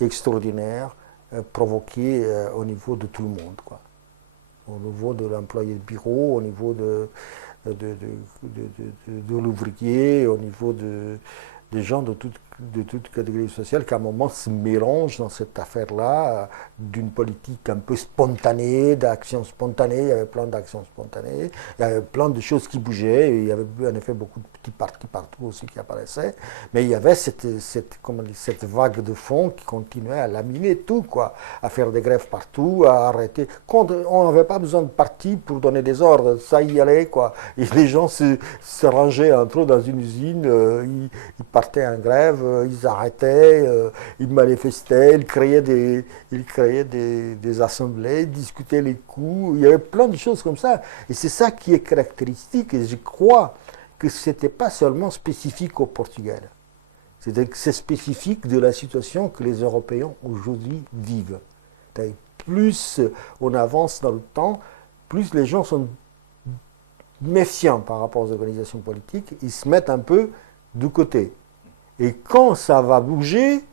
extraordinaires provoqués au niveau de tout le monde, quoi. Au niveau de l'employé de bureau, au niveau de l'ouvrier, au niveau des gens de toute catégorie sociale qui à un moment se mélangent dans cette affaire-là d'une politique un peu spontanée, d'action spontanée. Il y avait plein d'actions spontanées, il y avait plein de choses qui bougeaient, il y avait en effet beaucoup de petits partis partout aussi qui apparaissaient, mais il y avait cette vague de fond qui continuait à laminer tout, quoi, à faire des grèves partout, à arrêter. Quand on n'avait pas besoin de partis pour donner des ordres, ça y allait, quoi. Et les gens se rangeaient entre eux dans une usine, ils partaient en grève, ils arrêtaient, ils manifestaient, ils créaient des assemblées, ils discutaient les coups. Il y avait plein de choses comme ça. Et c'est ça qui est caractéristique. Et je crois que ce n'était pas seulement spécifique au Portugal. C'est spécifique de la situation que les Européens aujourd'hui vivent. Plus on avance dans le temps, plus les gens sont méfiants par rapport aux organisations politiques. Ils se mettent un peu de côté. Et quand ça va bouger,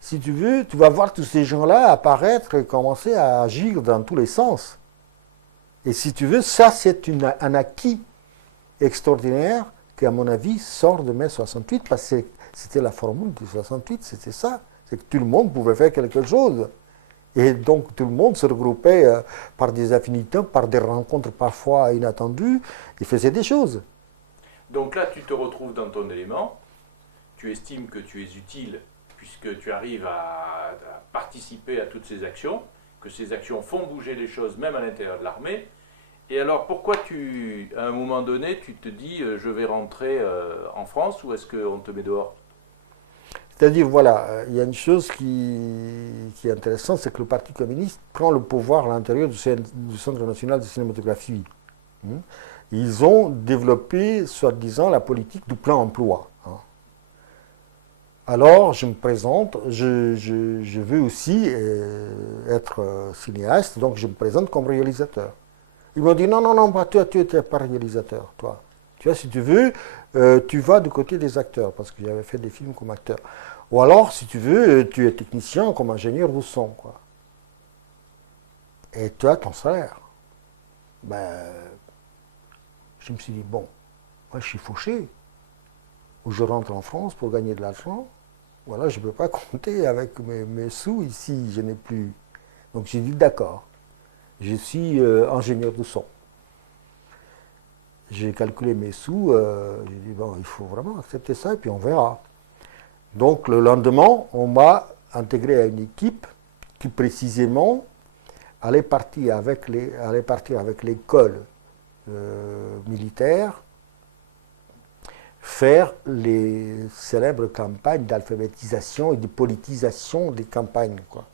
si tu veux, tu vas voir tous ces gens-là apparaître et commencer à agir dans tous les sens. Et si tu veux, ça c'est un acquis extraordinaire qui, à mon avis, sort de mai 68, parce que c'était la formule de 68, c'était ça. C'est que tout le monde pouvait faire quelque chose. Et donc tout le monde se regroupait par des affinités, par des rencontres parfois inattendues, et faisait des choses. Donc là, tu te retrouves dans ton élément, tu estimes que tu es utile puisque tu arrives à participer à toutes ces actions, que ces actions font bouger les choses même à l'intérieur de l'armée. Et alors pourquoi à un moment donné, tu te dis je vais rentrer en France ou est-ce qu'on te met dehors? C'est-à-dire, voilà, il y a une chose qui est intéressante, c'est que le Parti communiste prend le pouvoir à l'intérieur du Centre national de cinématographie. Ils ont développé, soi-disant, la politique du plein emploi. Alors, je me présente, je veux aussi être cinéaste, donc je me présente comme réalisateur. Ils m'ont dit, non, non, non, toi, tu n'es pas réalisateur, toi. Tu vois, si tu veux, tu vas du côté des acteurs, parce que j'avais fait des films comme acteur. Ou alors, si tu veux, tu es technicien comme ingénieur de son, quoi. Et toi, ton salaire. Ben, je me suis dit, bon, moi, je suis fauché. Ou je rentre en France pour gagner de l'argent. Voilà, je ne peux pas compter avec mes sous ici, je n'ai plus. Donc j'ai dit, d'accord, je suis ingénieur de son. J'ai calculé mes sous, j'ai dit, bon, il faut vraiment accepter ça et puis on verra. Donc le lendemain, on m'a intégré à une équipe qui précisément allait partir avec l'école militaire, faire les célèbres campagnes d'alphabétisation et de politisation des campagnes, quoi.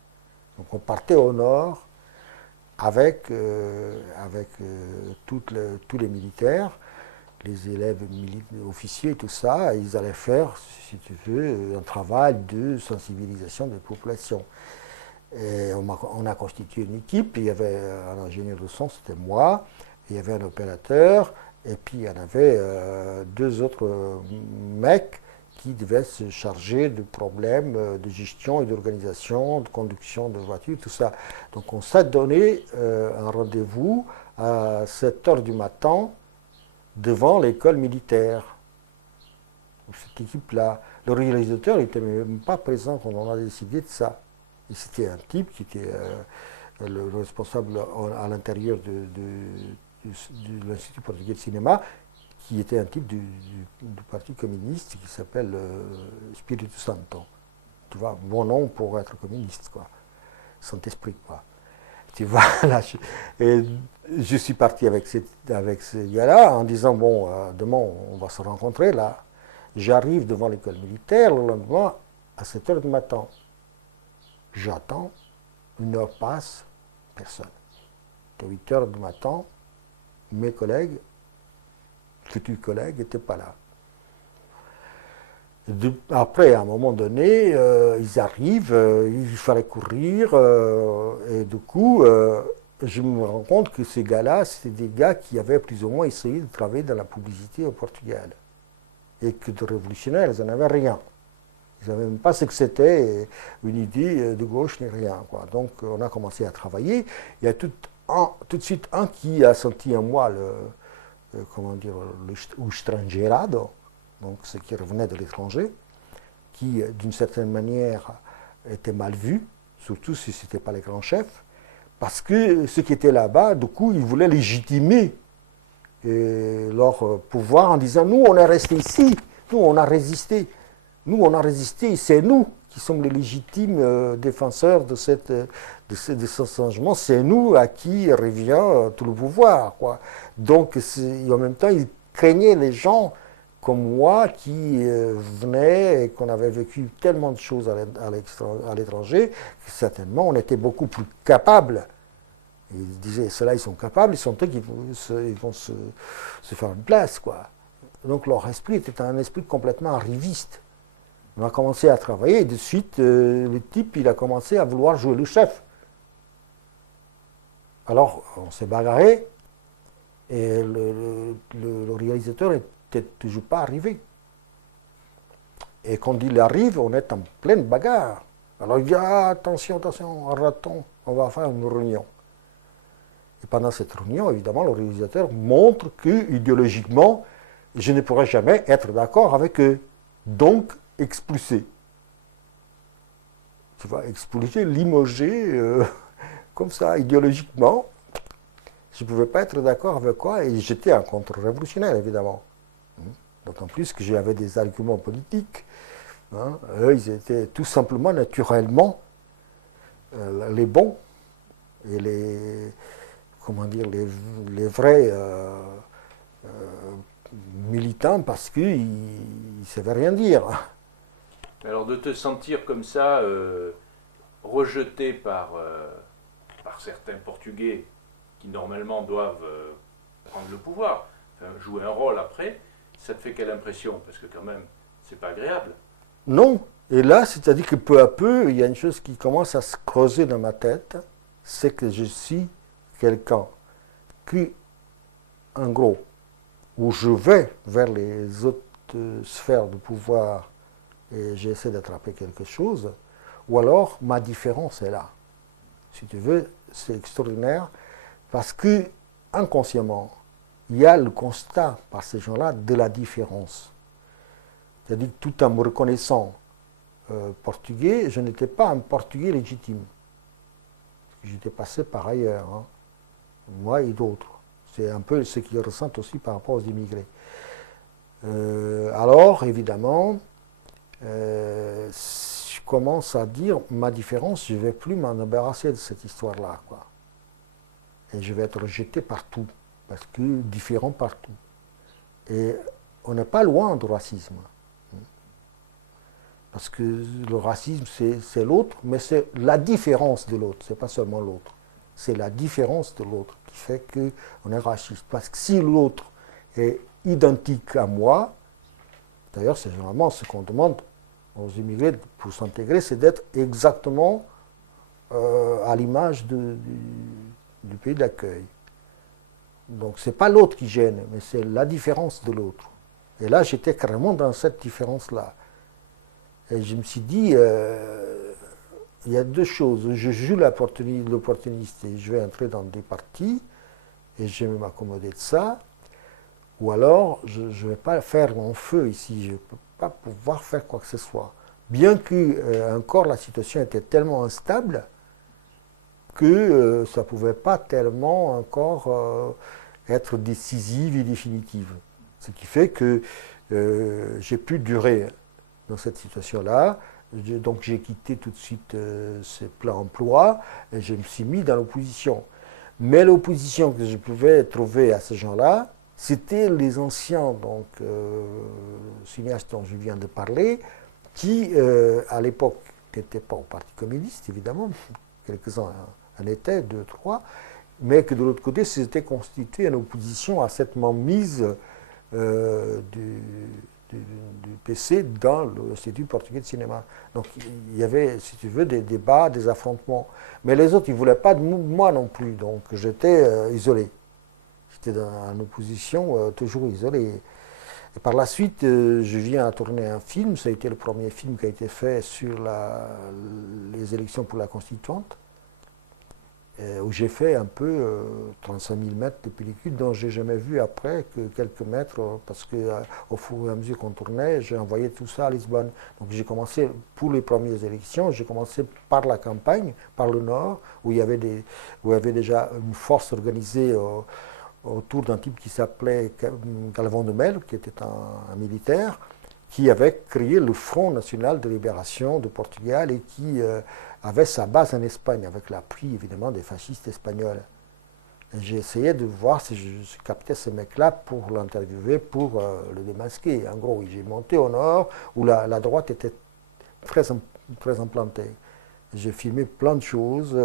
Donc on partait au nord avec tous les militaires, les élèves officiers et tout ça, et ils allaient faire, si tu veux, un travail de sensibilisation des populations. Et on a constitué une équipe, il y avait un ingénieur de son, c'était moi, il y avait un opérateur, et puis il y en avait deux autres mecs qui devaient se charger de problèmes de gestion et d'organisation, de conduction de voitures, tout ça. Donc on s'est donné un rendez-vous à 7 heures du matin devant l'école militaire. Cette équipe-là, le réalisateur n'était même pas présent quand on a décidé de ça. Et c'était un type qui était le responsable à l'intérieur de l'Institut portugais de cinéma, qui était un type du Parti communiste qui s'appelle Espírito Santo. Tu vois, bon nom pour être communiste, quoi. Saint-Esprit, quoi. Tu vois, là, je suis parti avec ce gars-là en disant, bon, demain on va se rencontrer là. J'arrive devant l'école militaire le lendemain à 7 heures du matin. J'attends, 1 heure passe, personne. À 8 heures du matin, mes collègues, futurs collègues, n'étaient pas là. Après, à un moment donné, ils arrivent, il fallait courir, et du coup, je me rends compte que ces gars-là, c'était des gars qui avaient plus ou moins essayé de travailler dans la publicité au Portugal. Et que de révolutionnaires, ils n'en avaient rien. Ils ne savaient même pas ce que c'était une idée de gauche ni rien, quoi. Donc on a commencé à travailler. Il y a tout de suite un qui a senti en moi le estrangeirado, donc ce qui revenait de l'étranger, qui d'une certaine manière était mal vu, surtout si ce n'était pas les grands chefs, parce que ceux qui étaient là-bas, du coup, ils voulaient légitimer leur pouvoir en disant, nous on est restés ici, nous on a résisté, c'est nous qui sommes les légitimes défenseurs de ce changement, c'est nous à qui revient tout le pouvoir, quoi. Donc en même temps ils craignaient les gens comme moi qui venaient et qu'on avait vécu tellement de choses à l'étranger que certainement on était beaucoup plus capables. Ils disaient, ceux-là, ils sont capables, ils sont eux qui vont se faire une place, quoi. Donc leur esprit était un esprit complètement arriviste. On a commencé à travailler et de suite, le type, il a commencé à vouloir jouer le chef. Alors, on s'est bagarré et le réalisateur n'était toujours pas arrivé. Et quand il arrive, on est en pleine bagarre. Alors il dit, ah, attention, arrêtons, on va faire une réunion. Et pendant cette réunion, évidemment, le réalisateur montre que, idéologiquement, je ne pourrais jamais être d'accord avec eux. Donc, expulser. Tu vas expulser, limoger, comme ça, idéologiquement. Je ne pouvais pas être d'accord avec quoi, et j'étais un contre-révolutionnaire, évidemment. D'autant plus que j'avais des arguments politiques. Hein. Eux, ils étaient tout simplement, naturellement, les bons et les vrais militants parce qu'ils ne savaient rien dire. Alors de te sentir comme ça, rejeté par certains Portugais qui normalement doivent prendre le pouvoir, enfin, jouer un rôle après, ça te fait quelle impression? Parce que quand même, c'est pas agréable. Non. Et là, c'est-à-dire que peu à peu, il y a une chose qui commence à se creuser dans ma tête, c'est que je suis quelqu'un qui, en gros, où je vais vers les autres sphères de pouvoir et j'essaie d'attraper quelque chose, ou alors ma différence est là. Si tu veux, c'est extraordinaire parce que, inconsciemment, il y a le constat par ces gens-là de la différence. C'est-à-dire que tout en me reconnaissant portugais, je n'étais pas un portugais légitime. J'étais passé par ailleurs, hein, moi et d'autres. C'est un peu ce qu'ils ressentent aussi par rapport aux immigrés. Alors, évidemment, je commence à dire ma différence, je ne vais plus m'en embarrasser de cette histoire-là, quoi. Et je vais être rejeté partout, parce que différent partout. Et on n'est pas loin du racisme. Parce que le racisme, c'est l'autre, mais c'est la différence de l'autre, c'est pas seulement l'autre. C'est la différence de l'autre qui fait qu'on est raciste. Parce que si l'autre est identique à moi, d'ailleurs c'est généralement ce qu'on demande aux immigrés pour s'intégrer, c'est d'être exactement à l'image du pays d'accueil. Donc c'est pas l'autre qui gêne, mais c'est la différence de l'autre. Et là j'étais carrément dans cette différence-là. Et je me suis dit, il y a deux choses. Je joue l'opportuniste et je vais entrer dans des partis, et je vais m'accommoder de ça, ou alors je ne vais pas faire mon feu ici, je ne peux pas pouvoir faire quoi que ce soit. Bien que encore la situation était tellement instable que ça ne pouvait pas tellement encore être décisive et définitive. Ce qui fait que j'ai pu durer dans cette situation-là. Donc j'ai quitté tout de suite ce plein emploi et je me suis mis dans l'opposition. Mais l'opposition que je pouvais trouver à ces gens-là, c'était les anciens donc, cinéastes dont je viens de parler, qui à l'époque n'étaient pas au Parti communiste, évidemment, quelques-uns en étaient, deux, trois, mais que de l'autre côté, c'était constitué en opposition à cette mainmise du PC dans l'Institut portugais de cinéma. Donc il y avait, si tu veux, des débats, des affrontements. Mais les autres, ils ne voulaient pas de moi non plus, donc j'étais isolé. J'étais en opposition, toujours isolé. Et par la suite, je viens à tourner un film. Ça a été le premier film qui a été fait sur les élections pour la Constituante, où j'ai fait un peu 35 000 mètres de pellicule dont je n'ai jamais vu après que quelques mètres, parce qu'au fur et à mesure qu'on tournait, j'ai envoyé tout ça à Lisbonne. Donc j'ai commencé, pour les premières élections, j'ai commencé par la campagne, par le nord, où il y avait déjà une force organisée autour d'un type qui s'appelait Galvão de Melo, qui était un militaire, qui avait créé le Front National de Libération de Portugal et qui avait sa base en Espagne, avec l'appui évidemment des fascistes espagnols. J'ai essayé de voir si je captais ce mec-là pour l'interviewer, pour le démasquer. En gros, j'ai monté au nord, où la droite était très implantée. J'ai filmé plein de choses,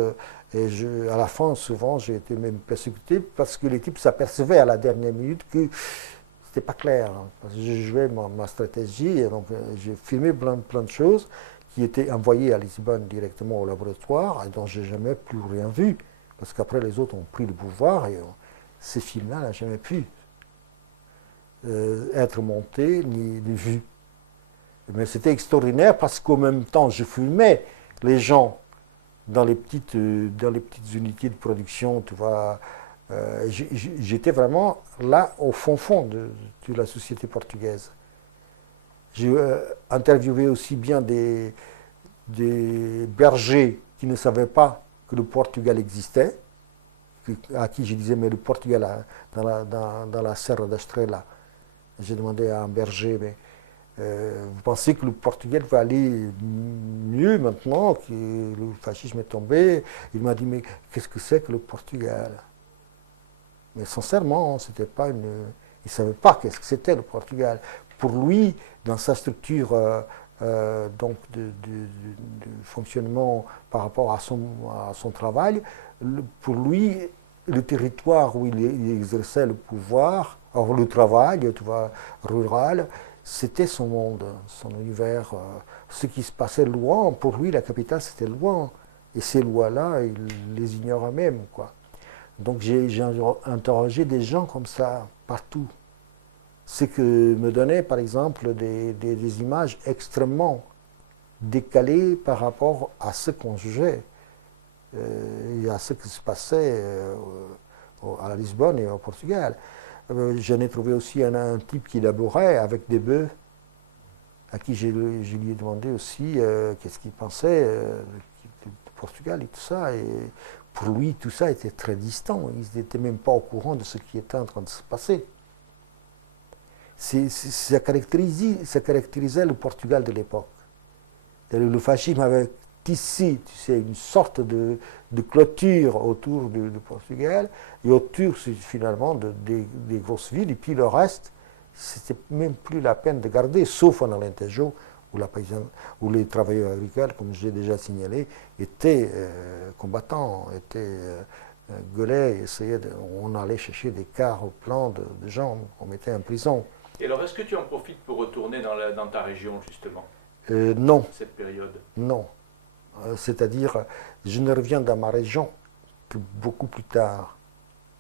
et à la fin, souvent, j'ai été même persécuté parce que les types s'apercevaient à la dernière minute que c'était pas clair. Parce que je jouais ma stratégie, et donc j'ai filmé plein de choses qui étaient envoyées à Lisbonne directement au laboratoire et dont j'ai jamais plus rien vu. Parce qu'après, les autres ont pris le pouvoir et ces films-là n'ont jamais pu être montés ni vus. Mais c'était extraordinaire parce qu'en même temps, je filmais les gens dans les petites unités de production, tu vois. J'étais vraiment là au fond de la société portugaise. J'ai interviewé aussi bien des bergers qui ne savaient pas que le Portugal existait, à qui je disais, mais le Portugal, dans la Serra da Estrela. J'ai demandé à un berger, mais vous pensez que le Portugal va aller mieux maintenant que le fascisme est tombé? Il m'a dit, mais qu'est-ce que c'est que le Portugal? Mais sincèrement, c'était pas il ne savait pas qu'est-ce que c'était le Portugal. Pour lui, dans sa structure donc de fonctionnement par rapport à son travail, pour lui, le territoire où il exerçait le pouvoir, or le travail, tu vois, rural, c'était son monde, son univers. Ce qui se passait loin, pour lui, la capitale, c'était loin. Et ces lois-là, il les ignorait même, quoi. Donc j'ai interrogé des gens comme ça, partout. Ce que me donnait, par exemple, des images extrêmement décalées par rapport à ce qu'on jugeait et à ce qui se passait à Lisbonne et au Portugal. J'en ai trouvé aussi un type qui laborait avec des bœufs, à qui je lui ai demandé aussi qu'est-ce qu'il pensait du Portugal et tout ça. Et pour lui, tout ça était très distant. Ils n'étaient même pas au courant de ce qui était en train de se passer. Ça caractérisait le Portugal de l'époque. Le fascisme avait tissé, tu sais, une sorte de clôture autour du Portugal et autour finalement des grosses villes. Et puis le reste, c'était même plus la peine de garder, sauf en Alentejo, où les travailleurs agricoles, comme j'ai déjà signalé, étaient combattants, gueulaient, on allait chercher des cars pleins de gens, on mettait en prison. Et alors, est-ce que tu en profites pour retourner dans ta région, justement, non. cette période? Non. C'est-à-dire, je ne reviens dans ma région que beaucoup plus tard.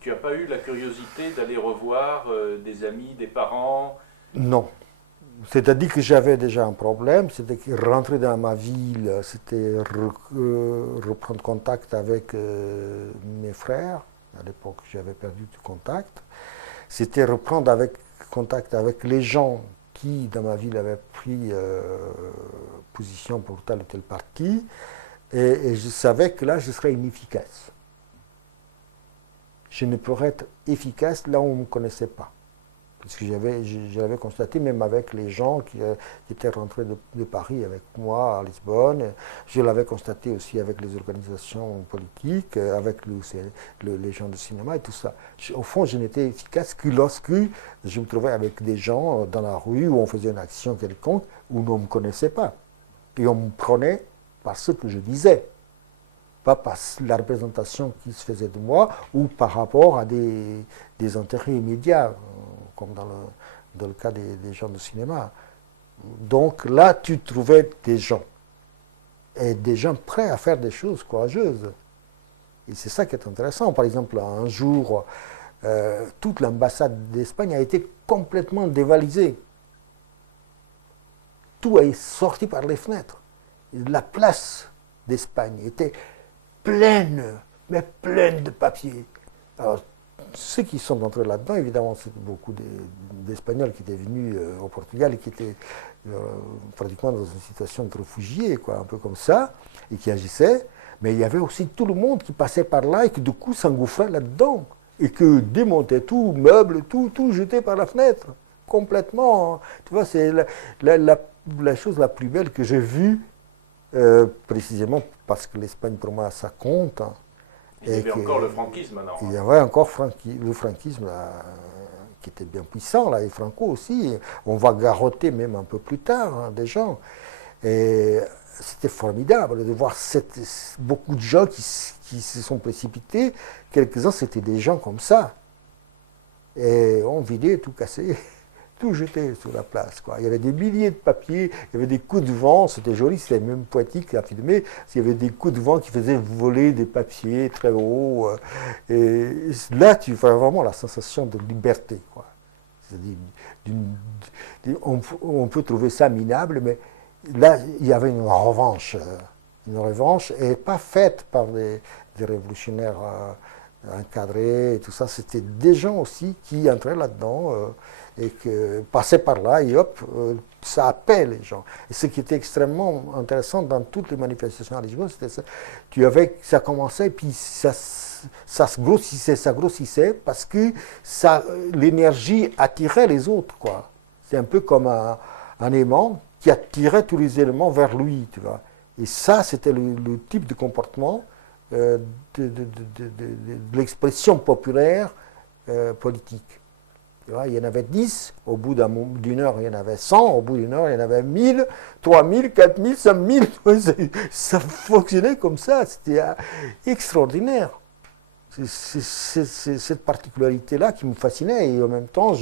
Tu n'as pas eu la curiosité d'aller revoir des amis, des parents? Non. C'est-à-dire que j'avais déjà un problème, c'était que rentrer dans ma ville, c'était reprendre contact avec mes frères, À l'époque, j'avais perdu tout contact. C'était reprendre contact avec les gens qui, dans ma ville, avaient pris position pour tel ou tel parti. Et je savais que là, je serais inefficace. Je ne pourrais être efficace là où on ne me connaissait pas. Parce que je l'avais constaté même avec les gens qui étaient rentrés de Paris avec moi à Lisbonne. Je l'avais constaté aussi avec les organisations politiques, avec les gens de cinéma et tout ça. Au fond, je n'étais efficace que lorsque je me trouvais avec des gens dans la rue où on faisait une action quelconque où on ne me connaissait pas. Et on me prenait par ce que je disais. Pas par la représentation qui se faisait de moi ou par rapport à des intérêts immédiats, comme dans le cas des gens de cinéma. Donc là, tu trouvais des gens, et des gens prêts à faire des choses courageuses. Et c'est ça qui est intéressant. Par exemple, un jour, toute l'ambassade d'Espagne a été complètement dévalisée. Tout est sorti par les fenêtres. La place d'Espagne était pleine, mais pleine de papiers. Alors, ceux qui sont entrés là-dedans, évidemment, c'est beaucoup d'Espagnols qui étaient venus au Portugal et qui étaient pratiquement dans une situation de réfugiés, quoi, un peu comme ça, et qui agissaient. Mais il y avait aussi tout le monde qui passait par là et qui, du coup, s'engouffrait là-dedans. Et que démontait tout, meuble, tout jeté par la fenêtre. Complètement. Tu vois, c'est la chose la plus belle que j'ai vue, précisément parce que l'Espagne, pour moi, ça compte. Il y avait encore le franquisme, alors. Il y avait encore le franquisme là, qui était bien puissant, là, et Franco aussi. On va garrotter même un peu plus tard des gens. Et c'était formidable de voir beaucoup de gens qui se sont précipités. Quelques-uns, c'était des gens comme ça. Et on vidait, tout cassé, tout jeté sur la place, quoi. Il y avait des milliers de papiers, il y avait des coups de vent, c'était joli, c'était même poétique à filmer. Il y avait des coups de vent qui faisaient voler des papiers très hauts. Et là, tu as vraiment la sensation de liberté, quoi. C'est-à-dire, on peut trouver ça minable, mais là, il y avait une revanche et pas faite par des révolutionnaires encadrés et tout ça. C'était des gens aussi qui entraient là-dedans et qui passaient par là et hop, ça appelle les gens. Et ce qui était extrêmement intéressant dans toutes les manifestations à Lisbonne, c'était ça. Ça commençait et puis ça se grossissait parce que l'énergie attirait les autres, quoi. C'est un peu comme un aimant qui attirait tous les éléments vers lui, tu vois. Et ça, c'était le type de comportement de l'expression populaire politique. Tu vois, il y en avait 10, au bout d'une heure, il y en avait 100, au bout d'une heure, il y en avait 1000, 3000, 4000, 5000. Ça fonctionnait comme ça, c'était extraordinaire. C'est cette particularité-là qui me fascinait. Et en même temps,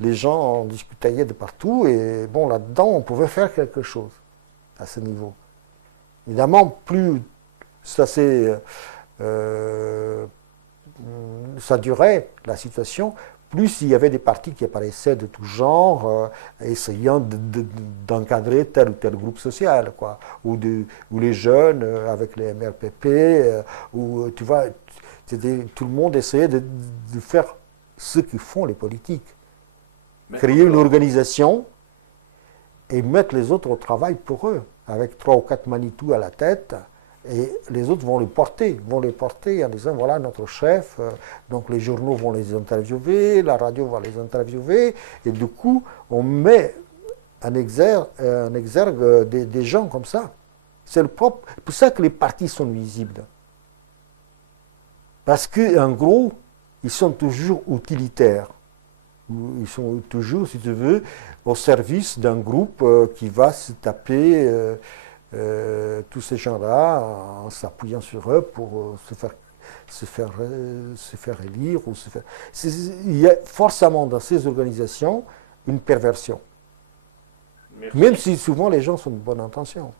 les gens discutaient de partout. Et bon, là-dedans, on pouvait faire quelque chose à ce niveau. Évidemment, plus ça durait, la situation, plus il y avait des partis qui apparaissaient de tout genre, essayant d'encadrer tel ou tel groupe social, quoi. Ou les jeunes avec les MRPP, où tu vois, tout le monde essayait de faire ce que font les politiques. Créer une organisation et mettre les autres au travail pour eux, avec 3 ou 4 Manitou à la tête. Et les autres vont les porter en disant voilà notre chef, donc les journaux vont les interviewer, la radio va les interviewer, et du coup on met en exergue des gens comme ça. C'est pour ça que les partis sont nuisibles. Parce qu'en gros, ils sont toujours utilitaires. Ils sont toujours, si tu veux, au service d'un groupe qui va se taper tous ces gens-là en s'appuyant sur eux pour se faire élire. Il y a forcément dans ces organisations une perversion. Merci. Même si souvent les gens sont de bonne intention.